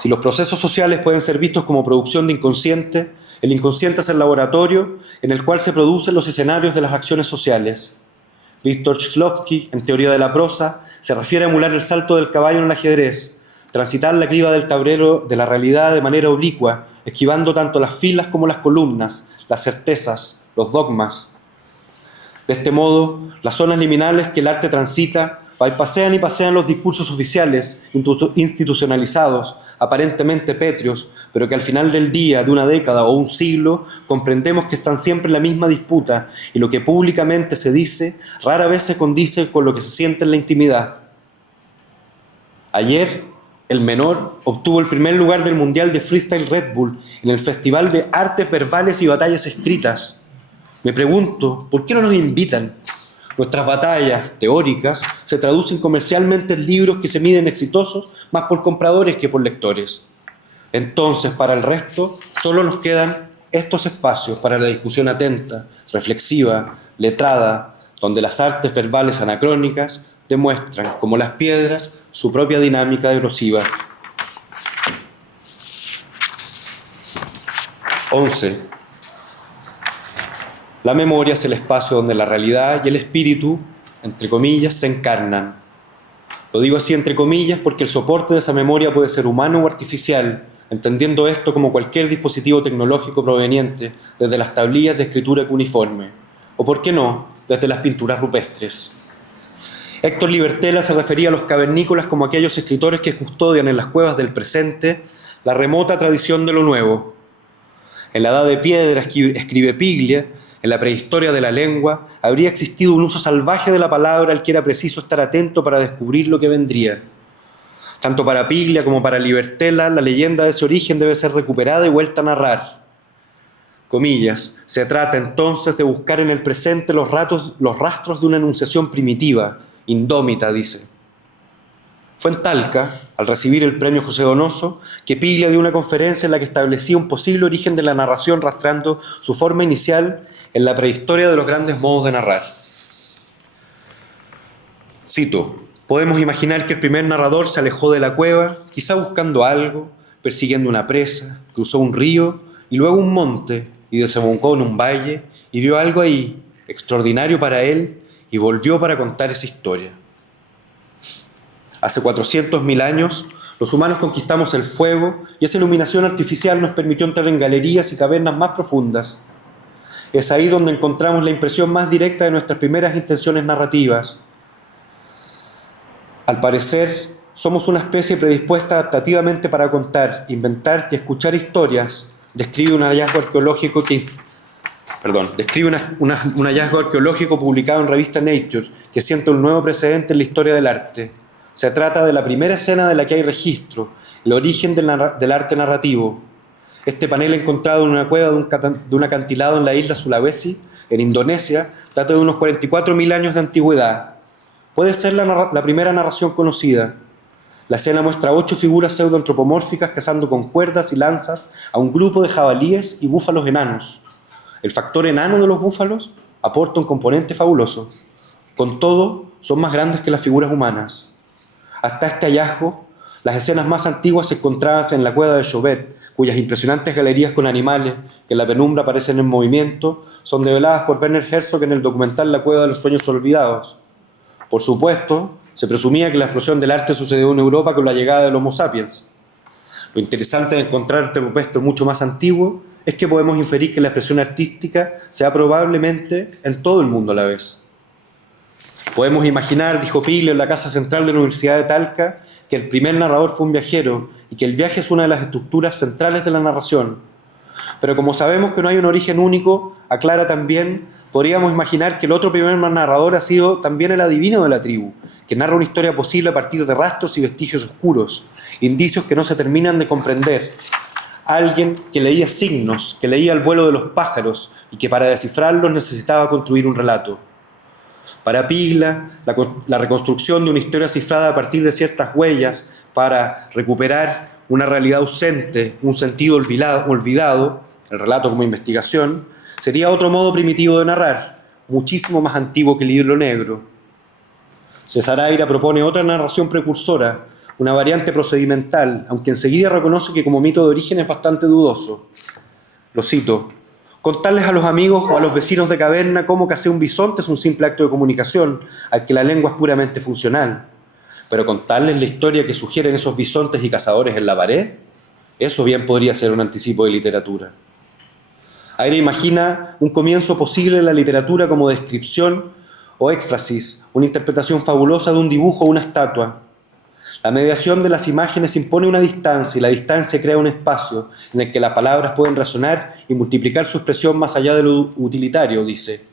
Si los procesos sociales pueden ser vistos como producción de inconsciente, el inconsciente es el laboratorio en el cual se producen los escenarios de las acciones sociales. Víctor Shklovsky, en Teoría de la prosa, se refiere a emular el salto del caballo en el ajedrez, transitar la criba del tablero de la realidad de manera oblicua, esquivando tanto las filas como las columnas, las certezas, los dogmas. De este modo, las zonas liminales que el arte transita pasean y pasean los discursos oficiales, institucionalizados, aparentemente pétreos, pero que al final del día, de una década o un siglo, comprendemos que están siempre en la misma disputa y lo que públicamente se dice rara vez se condice con lo que se siente en la intimidad. Ayer, el menor obtuvo el primer lugar del Mundial de Freestyle Red Bull en el Festival de Artes Verbales y Batallas Escritas. Me pregunto, ¿por qué no nos invitan? Nuestras batallas teóricas se traducen comercialmente en libros que se miden exitosos más por compradores que por lectores. Entonces, para el resto, solo nos quedan estos espacios para la discusión atenta, reflexiva, letrada, donde las artes verbales anacrónicas demuestran, como las piedras, su propia dinámica erosiva. 11. La memoria es el espacio donde la realidad y el espíritu, entre comillas, se encarnan. Lo digo así entre comillas porque el soporte de esa memoria puede ser humano o artificial, entendiendo esto como cualquier dispositivo tecnológico proveniente desde las tablillas de escritura cuneiforme, o por qué no, desde las pinturas rupestres. Héctor Libertela se refería a los cavernícolas como aquellos escritores que custodian en las cuevas del presente la remota tradición de lo nuevo. En la Edad de Piedra, escribe Piglia, en la prehistoria de la lengua, habría existido un uso salvaje de la palabra al que era preciso estar atento para descubrir lo que vendría. Tanto para Piglia como para Libertela, la leyenda de ese origen debe ser recuperada y vuelta a narrar. Comillas, se trata entonces de buscar en el presente los rastros de una enunciación primitiva, indómita, dice. Fue en Talca, al recibir el premio José Donoso, que Piglia dio una conferencia en la que establecía un posible origen de la narración rastreando su forma inicial en la prehistoria de los grandes modos de narrar. Cito, podemos imaginar que el primer narrador se alejó de la cueva, quizá buscando algo, persiguiendo una presa, cruzó un río y luego un monte y desembocó en un valle y vio algo ahí, extraordinario para él, y volvió para contar esa historia. Hace 400.000 años, los humanos conquistamos el fuego y esa iluminación artificial nos permitió entrar en galerías y cavernas más profundas. Es ahí donde encontramos la impresión más directa de nuestras primeras intenciones narrativas. Al parecer, somos una especie predispuesta adaptativamente para contar, inventar y escuchar historias, describe un hallazgo arqueológico un hallazgo arqueológico publicado en revista Nature que sienta un nuevo precedente en la historia del arte. Se trata de la primera escena de la que hay registro, el origen del arte narrativo. Este panel encontrado en una cueva de un acantilado en la isla Sulawesi, en Indonesia, data de unos 44.000 años de antigüedad. Puede ser la primera narración conocida. La escena muestra 8 figuras pseudoantropomórficas cazando con cuerdas y lanzas a un grupo de jabalíes y búfalos enanos. El factor enano de los búfalos aporta un componente fabuloso. Con todo, son más grandes que las figuras humanas. Hasta este hallazgo, las escenas más antiguas se encontraban en la cueva de Chauvet, cuyas impresionantes galerías con animales que en la penumbra aparecen en movimiento, son develadas por Werner Herzog en el documental La cueva de los sueños olvidados. Por supuesto, se presumía que la explosión del arte sucedió en Europa con la llegada del Homo sapiens. Lo interesante de encontrar arte rupestre mucho más antiguo es que podemos inferir que la expresión artística sea probablemente en todo el mundo a la vez. Podemos imaginar, dijo Piglia en la casa central de la Universidad de Talca, que el primer narrador fue un viajero y que el viaje es una de las estructuras centrales de la narración. Pero como sabemos que no hay un origen único, aclara también, podríamos imaginar que el otro primer narrador ha sido también el adivino de la tribu, que narra una historia posible a partir de rastros y vestigios oscuros, indicios que no se terminan de comprender. Alguien que leía signos, que leía el vuelo de los pájaros y que para descifrarlos necesitaba construir un relato. Para Piglia, la reconstrucción de una historia cifrada a partir de ciertas huellas para recuperar una realidad ausente, un sentido olvidado, el relato como investigación, sería otro modo primitivo de narrar, muchísimo más antiguo que el libro negro. Cesaraira propone otra narración precursora, una variante procedimental, aunque enseguida reconoce que como mito de origen es bastante dudoso. Lo cito: contarles a los amigos o a los vecinos de caverna cómo cazar un bisonte es un simple acto de comunicación, al que la lengua es puramente funcional. Pero contarles la historia que sugieren esos bisontes y cazadores en la pared, eso bien podría ser un anticipo de literatura. Aire imagina un comienzo posible de la literatura como descripción o éfrasis, una interpretación fabulosa de un dibujo o una estatua. La mediación de las imágenes impone una distancia y la distancia crea un espacio en el que las palabras pueden resonar y multiplicar su expresión más allá de lo utilitario, dice.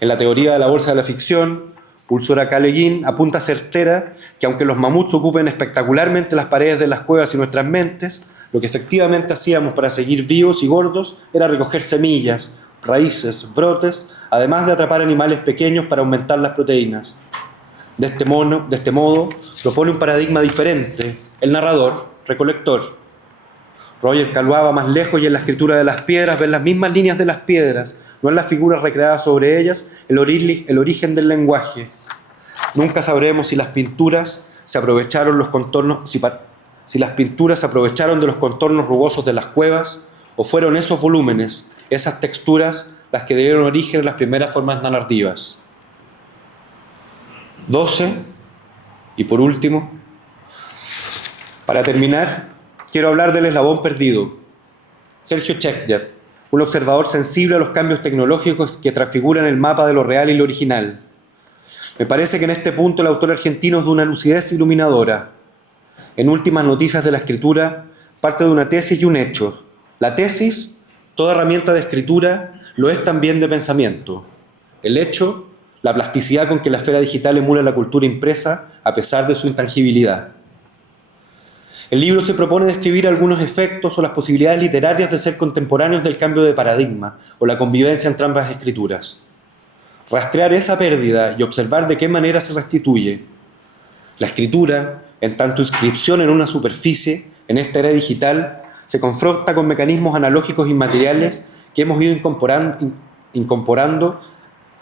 En la teoría de la bolsa de la ficción, Úrsula K. Le Guin apunta certera que aunque los mamuts ocupen espectacularmente las paredes de las cuevas y nuestras mentes, lo que efectivamente hacíamos para seguir vivos y gordos era recoger semillas, raíces, brotes, además de atrapar animales pequeños para aumentar las proteínas. De este modo, propone un paradigma diferente, el narrador, recolector. Roger Caillois va más lejos y en la escritura de las piedras ven las mismas líneas de las piedras, no en las figuras recreadas sobre ellas, el origen del lenguaje. Nunca sabremos si las pinturas se aprovecharon si las pinturas se aprovecharon de los contornos rugosos de las cuevas o fueron esos volúmenes, esas texturas, las que dieron origen a las primeras formas narrativas. 12, y por último, para terminar, quiero hablar del eslabón perdido. Sergio Chekjev, un observador sensible a los cambios tecnológicos que transfiguran el mapa de lo real y lo original. Me parece que en este punto el autor argentino es de una lucidez iluminadora. En Últimas Noticias de la Escritura, parte de una tesis y un hecho. La tesis, toda herramienta de escritura, lo es también de pensamiento. El hecho, la plasticidad con que la esfera digital emula la cultura impresa a pesar de su intangibilidad. El libro se propone describir algunos efectos o las posibilidades literarias de ser contemporáneos del cambio de paradigma o la convivencia entre ambas escrituras. Rastrear esa pérdida y observar de qué manera se restituye. La escritura, en tanto inscripción en una superficie, en esta era digital, se confronta con mecanismos analógicos inmateriales que hemos ido incorporando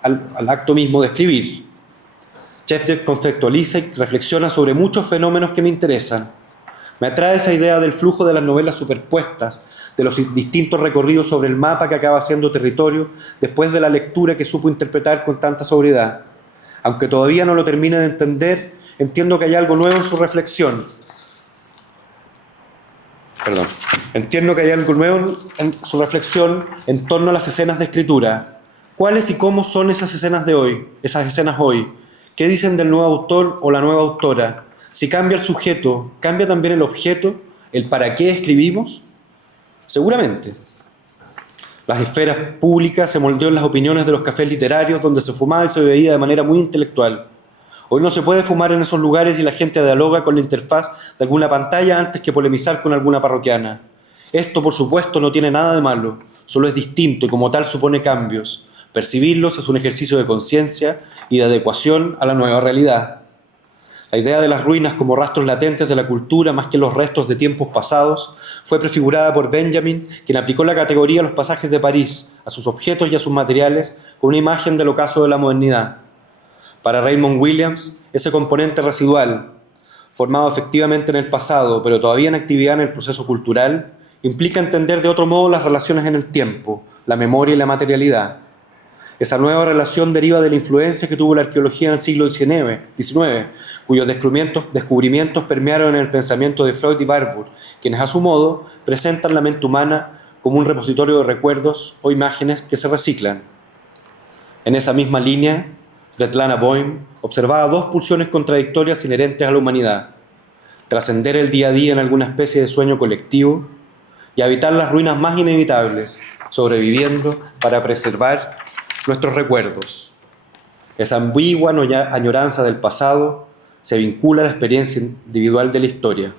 al acto mismo de escribir. Chekjev conceptualiza y reflexiona sobre muchos fenómenos que me interesan. Me atrae esa idea del flujo de las novelas superpuestas, de los distintos recorridos sobre el mapa que acaba siendo territorio después de la lectura que supo interpretar con tanta sobriedad. Aunque todavía no lo termine de entender, entiendo que hay algo nuevo en su reflexión. Entiendo que hay algo nuevo en su reflexión en torno a las escenas de escritura. ¿Cuáles y cómo son esas escenas de hoy, esas escenas hoy? ¿Qué dicen del nuevo autor o la nueva autora? Si cambia el sujeto, ¿cambia también el objeto? ¿El para qué escribimos? Seguramente. Las esferas públicas se moldeó en las opiniones de los cafés literarios donde se fumaba y se bebía de manera muy intelectual. Hoy no se puede fumar en esos lugares y la gente dialoga con la interfaz de alguna pantalla antes que polemizar con alguna parroquiana. Esto, por supuesto, no tiene nada de malo, solo es distinto y como tal supone cambios. Percibirlos es un ejercicio de conciencia y de adecuación a la nueva realidad. La idea de las ruinas como rastros latentes de la cultura más que los restos de tiempos pasados fue prefigurada por Benjamin, quien aplicó la categoría a los pasajes de París, a sus objetos y a sus materiales, con una imagen del ocaso de la modernidad. Para Raymond Williams, ese componente residual, formado efectivamente en el pasado, pero todavía en actividad en el proceso cultural, implica entender de otro modo las relaciones en el tiempo, la memoria y la materialidad. Esa nueva relación deriva de la influencia que tuvo la arqueología en el siglo XIX, cuyos descubrimientos permearon en el pensamiento de Freud y Barbour, quienes a su modo presentan la mente humana como un repositorio de recuerdos o imágenes que se reciclan. En esa misma línea, Svetlana Boym observaba dos pulsiones contradictorias inherentes a la humanidad: trascender el día a día en alguna especie de sueño colectivo y habitar las ruinas más inevitables, sobreviviendo para preservar nuestros recuerdos. Esa ambigua añoranza del pasado se vincula a la experiencia individual de la historia.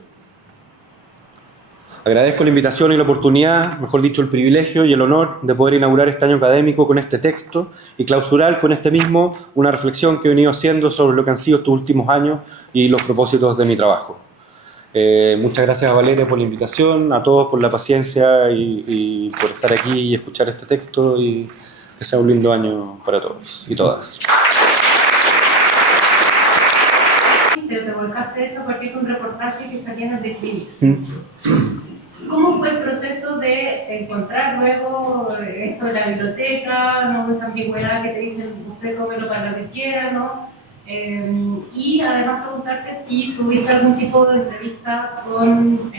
Agradezco la invitación y la oportunidad, mejor dicho el privilegio y el honor de poder inaugurar este año académico con este texto y clausurar con este mismo una reflexión que he venido haciendo sobre lo que han sido estos últimos años y los propósitos de mi trabajo. Muchas gracias a Valeria por la invitación, a todos por la paciencia y por estar aquí y escuchar este texto, y que sea un lindo año para todos y todas. Pero te volcaste eso porque es un reportaje que salía de Phoenix. ¿Cómo fue el proceso de encontrar luego esto de la biblioteca, ¿no? Esa ambigüedad que te dicen usted cómelo para lo que quiera, ¿no? Y además preguntarte si tuviste algún tipo de entrevista con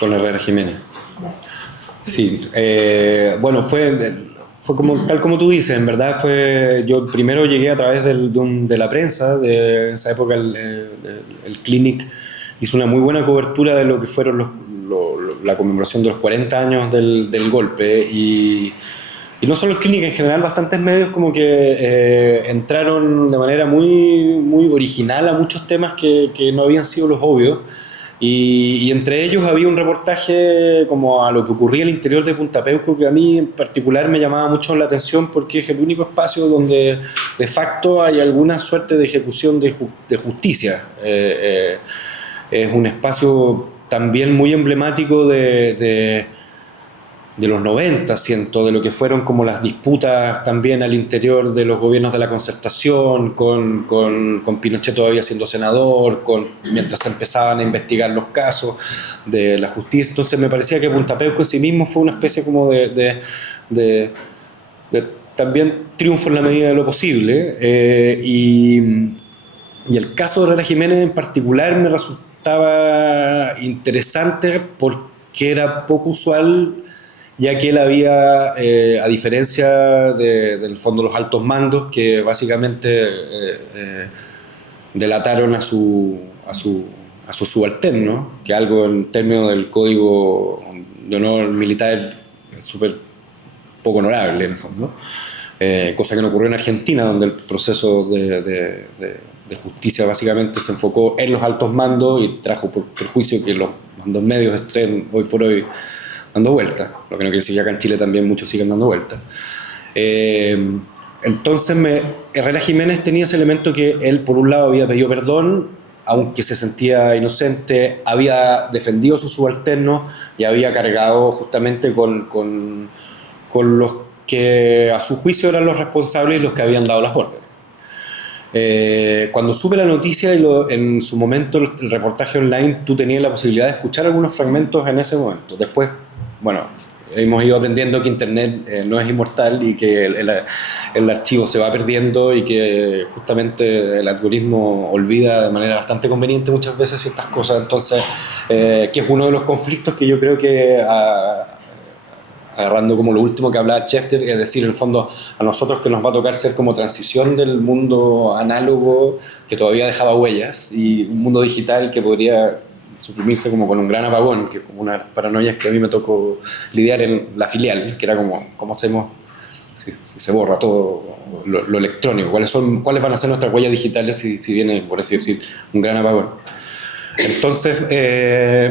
Herrera Jiménez. Sí, bueno, fue como, tal como tú dices, en verdad yo primero llegué a través de la prensa, de esa época el Clinic hizo una muy buena cobertura de lo que fueron la conmemoración de los 40 años del golpe, y no solo el Clinic, en general bastantes medios como que entraron de manera muy, muy original a muchos temas que no habían sido los obvios. Y entre ellos había un reportaje como a lo que ocurría al interior de Punta Peuco, que a mí en particular me llamaba mucho la atención porque es el único espacio donde de facto hay alguna suerte de ejecución de justicia. Es un espacio también muy emblemático de los 90, siento, de lo que fueron como las disputas también al interior de los gobiernos de la Concertación, con Pinochet todavía siendo senador, mientras se empezaban a investigar los casos de la justicia. Entonces me parecía que Punta Peuco en sí mismo fue una especie como de también triunfo en la medida de lo posible. Y el caso de Herrera Jiménez en particular me resultaba interesante porque era poco usual, ya que él había, a diferencia del fondo los altos mandos, que básicamente delataron a su subalterno, que algo en términos del código de honor militar es súper poco honorable en el fondo, cosa que no ocurrió en Argentina, donde el proceso de justicia básicamente se enfocó en los altos mandos y trajo por perjuicio que los mandos medios estén hoy por hoy dando vueltas, lo que no quiere decir que acá en Chile también muchos siguen dando vueltas. Entonces Herrera Jiménez tenía ese elemento que él por un lado había pedido perdón, aunque se sentía inocente, había defendido a su subalterno y había cargado justamente con los que a su juicio eran los responsables y los que habían dado las órdenes. Cuando supe la noticia en su momento el reportaje online, tú tenías la posibilidad de escuchar algunos fragmentos en ese momento. Después, bueno, hemos ido aprendiendo que Internet no es inmortal y que el archivo se va perdiendo y que justamente el algoritmo olvida de manera bastante conveniente muchas veces ciertas cosas. Entonces, que es uno de los conflictos que yo creo que, agarrando como lo último que hablaba Schefter, es decir, en el fondo a nosotros que nos va a tocar ser como transición del mundo análogo que todavía dejaba huellas y un mundo digital que podría suprimirse como con un gran apagón, que es como una paranoia que a mí me tocó lidiar en la filial, que era como, ¿cómo hacemos si se borra todo lo electrónico, cuáles van a ser nuestras huellas digitales si viene, por así decir, un gran apagón. Entonces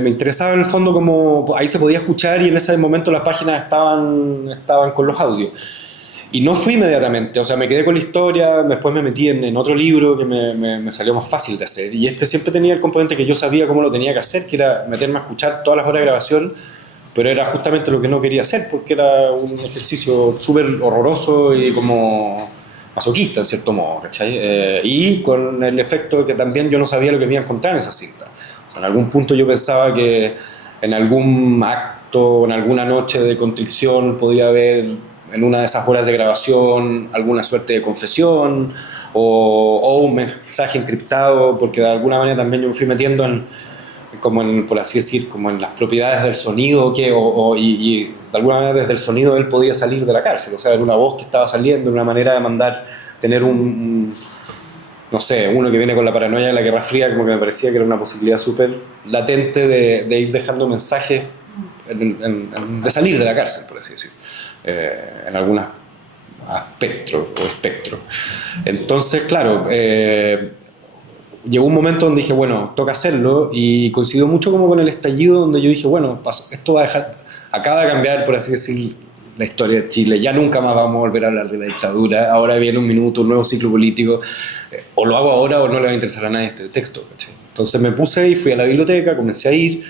me interesaba en el fondo como ahí se podía escuchar y en ese momento las páginas estaban con los audios. Y no fui inmediatamente, o sea, me quedé con la historia, después me metí en otro libro que me salió más fácil de hacer. Y este siempre tenía el componente que yo sabía cómo lo tenía que hacer, que era meterme a escuchar todas las horas de grabación, pero era justamente lo que no quería hacer, porque era un ejercicio súper horroroso y como masoquista, en cierto modo, ¿cachai? Y con el efecto que también yo no sabía lo que me iba a encontrar en esa cinta. O sea, en algún punto yo pensaba que en algún acto, en alguna noche de contrición podía haber en una de esas horas de grabación alguna suerte de confesión o un mensaje encriptado, porque de alguna manera también yo me fui metiendo por así decir, como en las propiedades del sonido y de alguna manera desde el sonido él podía salir de la cárcel, o sea, era una voz que estaba saliendo, una manera de tener no sé, uno que viene con la paranoia de la Guerra Fría, como que me parecía que era una posibilidad súper latente de ir dejando mensajes de salir de la cárcel, por así decir. En algunos espectros. Entonces, claro, llegó un momento donde dije, bueno, toca hacerlo, y coincidió mucho como con el estallido, donde yo dije, bueno, esto va a acaba de cambiar, por así decir, la historia de Chile, ya nunca más vamos a volver a hablar de la dictadura, ahora viene un minuto, un nuevo ciclo político, o lo hago ahora o no le va a interesar a nadie este texto, ¿cachai? Entonces me puse y fui a la biblioteca, comencé a ir,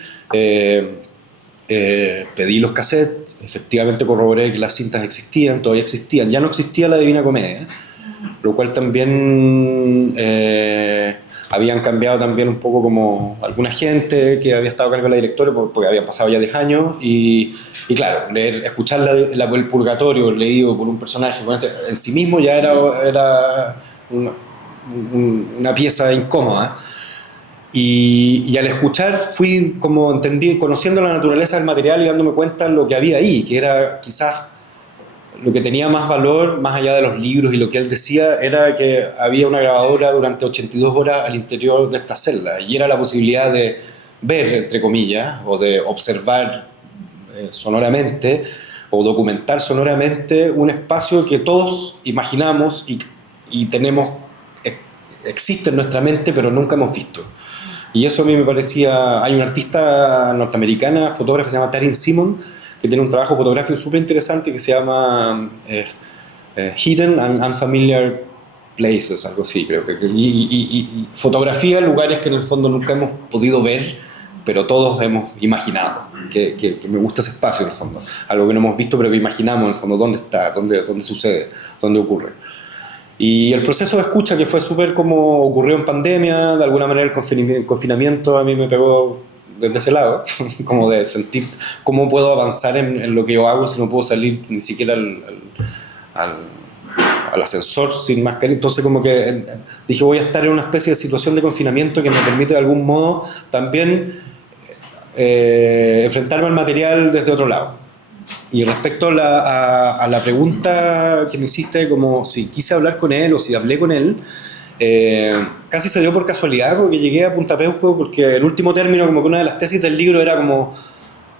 pedí los cassettes, efectivamente corroboré que las cintas existían, todavía existían, ya no existía la Divina Comedia, lo cual también habían cambiado también un poco como alguna gente que había estado a cargo de la directora, porque habían pasado ya 10 años, y claro, escuchar el Purgatorio leído por un personaje en sí mismo ya era una pieza incómoda. Y al escuchar fui como conociendo la naturaleza del material y dándome cuenta de lo que había ahí, que era quizás lo que tenía más valor, más allá de los libros y lo que él decía, era que había una grabadora durante 82 horas al interior de esta celda, y era la posibilidad de ver, entre comillas, o de observar sonoramente o documentar sonoramente un espacio que todos imaginamos y existe en nuestra mente, pero nunca hemos visto. Y eso a mí me parecía... Hay una artista norteamericana, fotógrafa, que se llama Taryn Simon, que tiene un trabajo fotográfico súper interesante que se llama Hidden and Unfamiliar Places, algo así, creo que. Y fotografía lugares que en el fondo nunca hemos podido ver, pero todos hemos imaginado. Que me gusta ese espacio, en el fondo. Algo que no hemos visto, pero que imaginamos, en el fondo, dónde está, dónde sucede, dónde ocurre. Y el proceso de escucha, que fue súper como ocurrió en pandemia, de alguna manera el confinamiento a mí me pegó desde ese lado, como de sentir cómo puedo avanzar en lo que yo hago si no puedo salir ni siquiera al ascensor sin mascarilla. Entonces como que dije, voy a estar en una especie de situación de confinamiento que me permite de algún modo también enfrentarme al material desde otro lado. Y respecto a la pregunta que me hiciste, como si quise hablar con él o si hablé con él, casi se dio por casualidad, porque llegué a Punta Peuco, porque el último término, como que una de las tesis del libro era como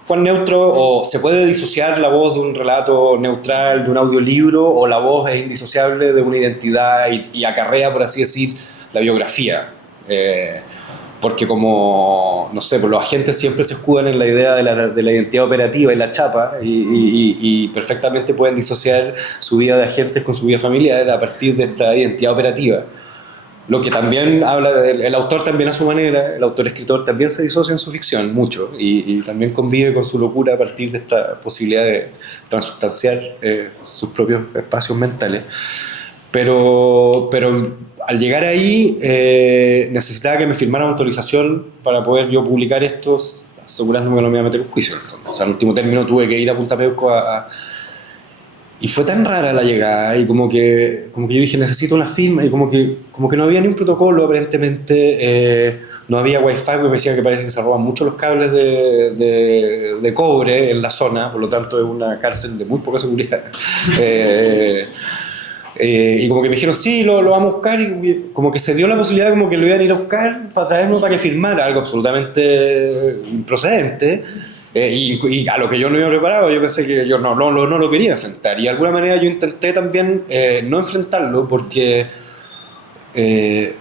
¿cuán neutro o se puede disociar la voz de un relato neutral, de un audiolibro, o la voz es indisociable de una identidad y acarrea, por así decir, la biografía? Porque como, no sé, pues los agentes siempre se escudan en la idea de la identidad operativa y la chapa, y perfectamente pueden disociar su vida de agentes con su vida familiar a partir de esta identidad operativa. Lo que también habla, el autor también a su manera, el autor-escritor también se disocia en su ficción mucho, y también convive con su locura a partir de esta posibilidad de transustanciar sus propios espacios mentales. Pero al llegar ahí necesitaba que me firmaran autorización para poder yo publicar esto, asegurándome que no me iba a meter en juicio, en el fondo. O sea, en último término tuve que ir a Punta Peuco y fue tan rara la llegada, y como que yo dije, necesito una firma, y como que no había ni un protocolo aparentemente, no había wifi, porque me decían que parece que se roban mucho los cables de cobre en la zona, por lo tanto es una cárcel de muy poca seguridad. Y como que me dijeron, sí, lo vamos a buscar, y como que se dio la posibilidad como que lo iban a ir a buscar para traerme para que firmara, algo absolutamente improcedente. Y a lo que yo no iba preparado, yo pensé que yo no lo quería enfrentar. Y de alguna manera yo intenté también no enfrentarlo porque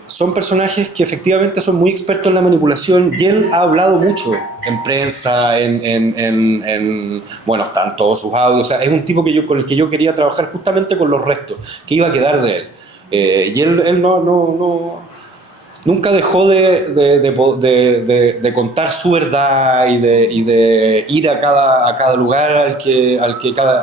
son personajes que efectivamente son muy expertos en la manipulación y él ha hablado mucho en prensa, bueno, están todos sus audios. O sea, es un tipo con el que yo quería trabajar justamente con los restos, que iba a quedar de él. Y él nunca dejó de contar su verdad y de ir a cada lugar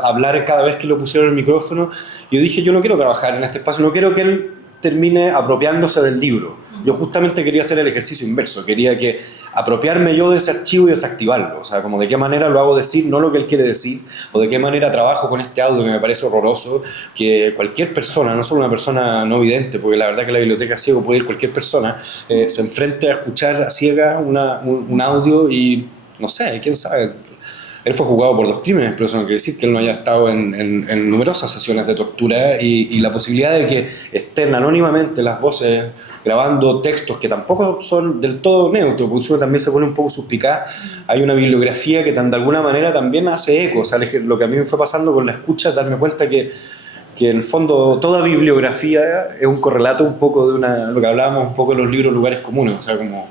hablar cada vez que lo pusieron el micrófono. Yo dije, yo no quiero trabajar en este espacio, no quiero que él termine apropiándose del libro. Yo justamente quería hacer el ejercicio inverso, quería apropiarme yo de ese archivo y desactivarlo, o sea, como de qué manera lo hago decir, no lo que él quiere decir, o de qué manera trabajo con este audio que me parece horroroso, que cualquier persona, no solo una persona no vidente, porque la verdad que la biblioteca ciego puede ir cualquier persona, se enfrente a escuchar a ciegas un audio y, no sé, quién sabe. Él fue juzgado por 2 crímenes, pero eso no quiere decir que él no haya estado en numerosas sesiones de tortura y la posibilidad de que estén anónimamente las voces grabando textos que tampoco son del todo neutros, porque uno también se pone un poco suspicaz. Hay una bibliografía que de alguna manera también hace eco. O sea, lo que a mí me fue pasando con la escucha es darme cuenta que en el fondo toda bibliografía es un correlato un poco de lo que hablábamos un poco de los libros lugares comunes, o sea, como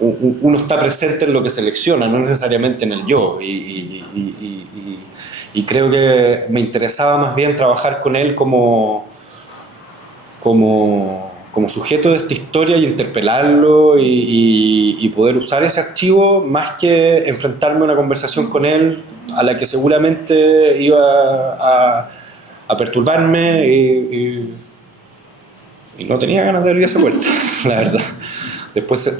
uno está presente en lo que selecciona, no necesariamente en el yo, y creo que me interesaba más bien trabajar con él como sujeto de esta historia y interpelarlo y poder usar ese archivo más que enfrentarme a una conversación con él a la que seguramente iba a perturbarme y no tenía ganas de abrir esa puerta, la verdad. Después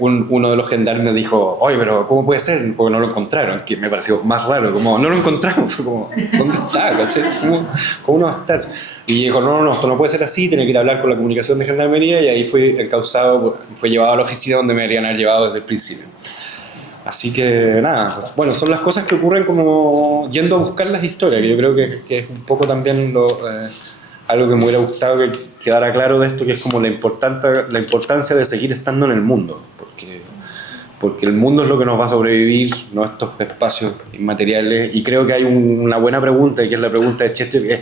uno de los gendarmes dijo, oye, pero ¿cómo puede ser? Porque no lo encontraron, que me pareció más raro, como no lo encontramos, fue como, ¿dónde está? ¿Cómo no va a estar? Y dijo, no, esto no puede ser así, tiene que ir a hablar con la comunicación de gendarmería, y ahí fue encausado, fue llevado a la oficina donde me deberían haber llevado desde el principio. Así que nada, bueno, son las cosas que ocurren como yendo a buscar las historias, que yo creo que es un poco también algo que me hubiera gustado que quedara claro de esto, que es como la importancia de seguir estando en el mundo, porque el mundo es lo que nos va a sobrevivir, no estos espacios inmateriales. Y creo que hay una buena pregunta, y que es la pregunta de Chester, que es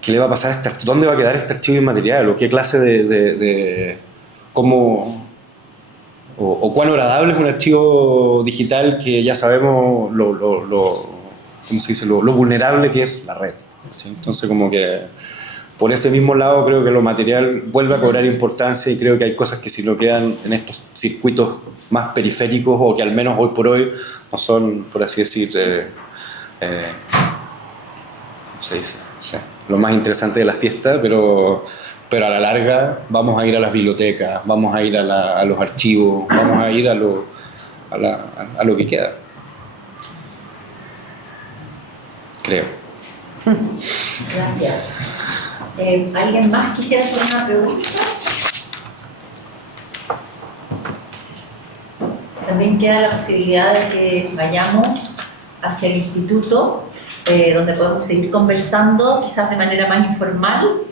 ¿qué le va a pasar a este archivo? ¿Dónde va a quedar este archivo inmaterial? ¿O qué clase cómo, o cuán agradable es un archivo digital que ya sabemos ¿cómo se dice? Lo vulnerable que es la red? ¿Sí? Entonces, como que por ese mismo lado creo que lo material vuelve a cobrar importancia, y creo que hay cosas que si no quedan en estos circuitos más periféricos, o que al menos hoy por hoy no son, por así decir, ¿cómo se dice? Sí, lo más interesante de la fiesta, pero a la larga vamos a ir a las bibliotecas, vamos a ir a los archivos, vamos a ir a lo que queda. Creo. Gracias. ¿Alguien más quisiera hacer una pregunta? También queda la posibilidad de que vayamos hacia el instituto, donde podemos seguir conversando, quizás de manera más informal.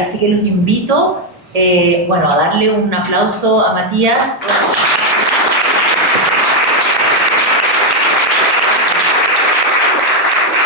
Así que los invito a darle un aplauso a Matías.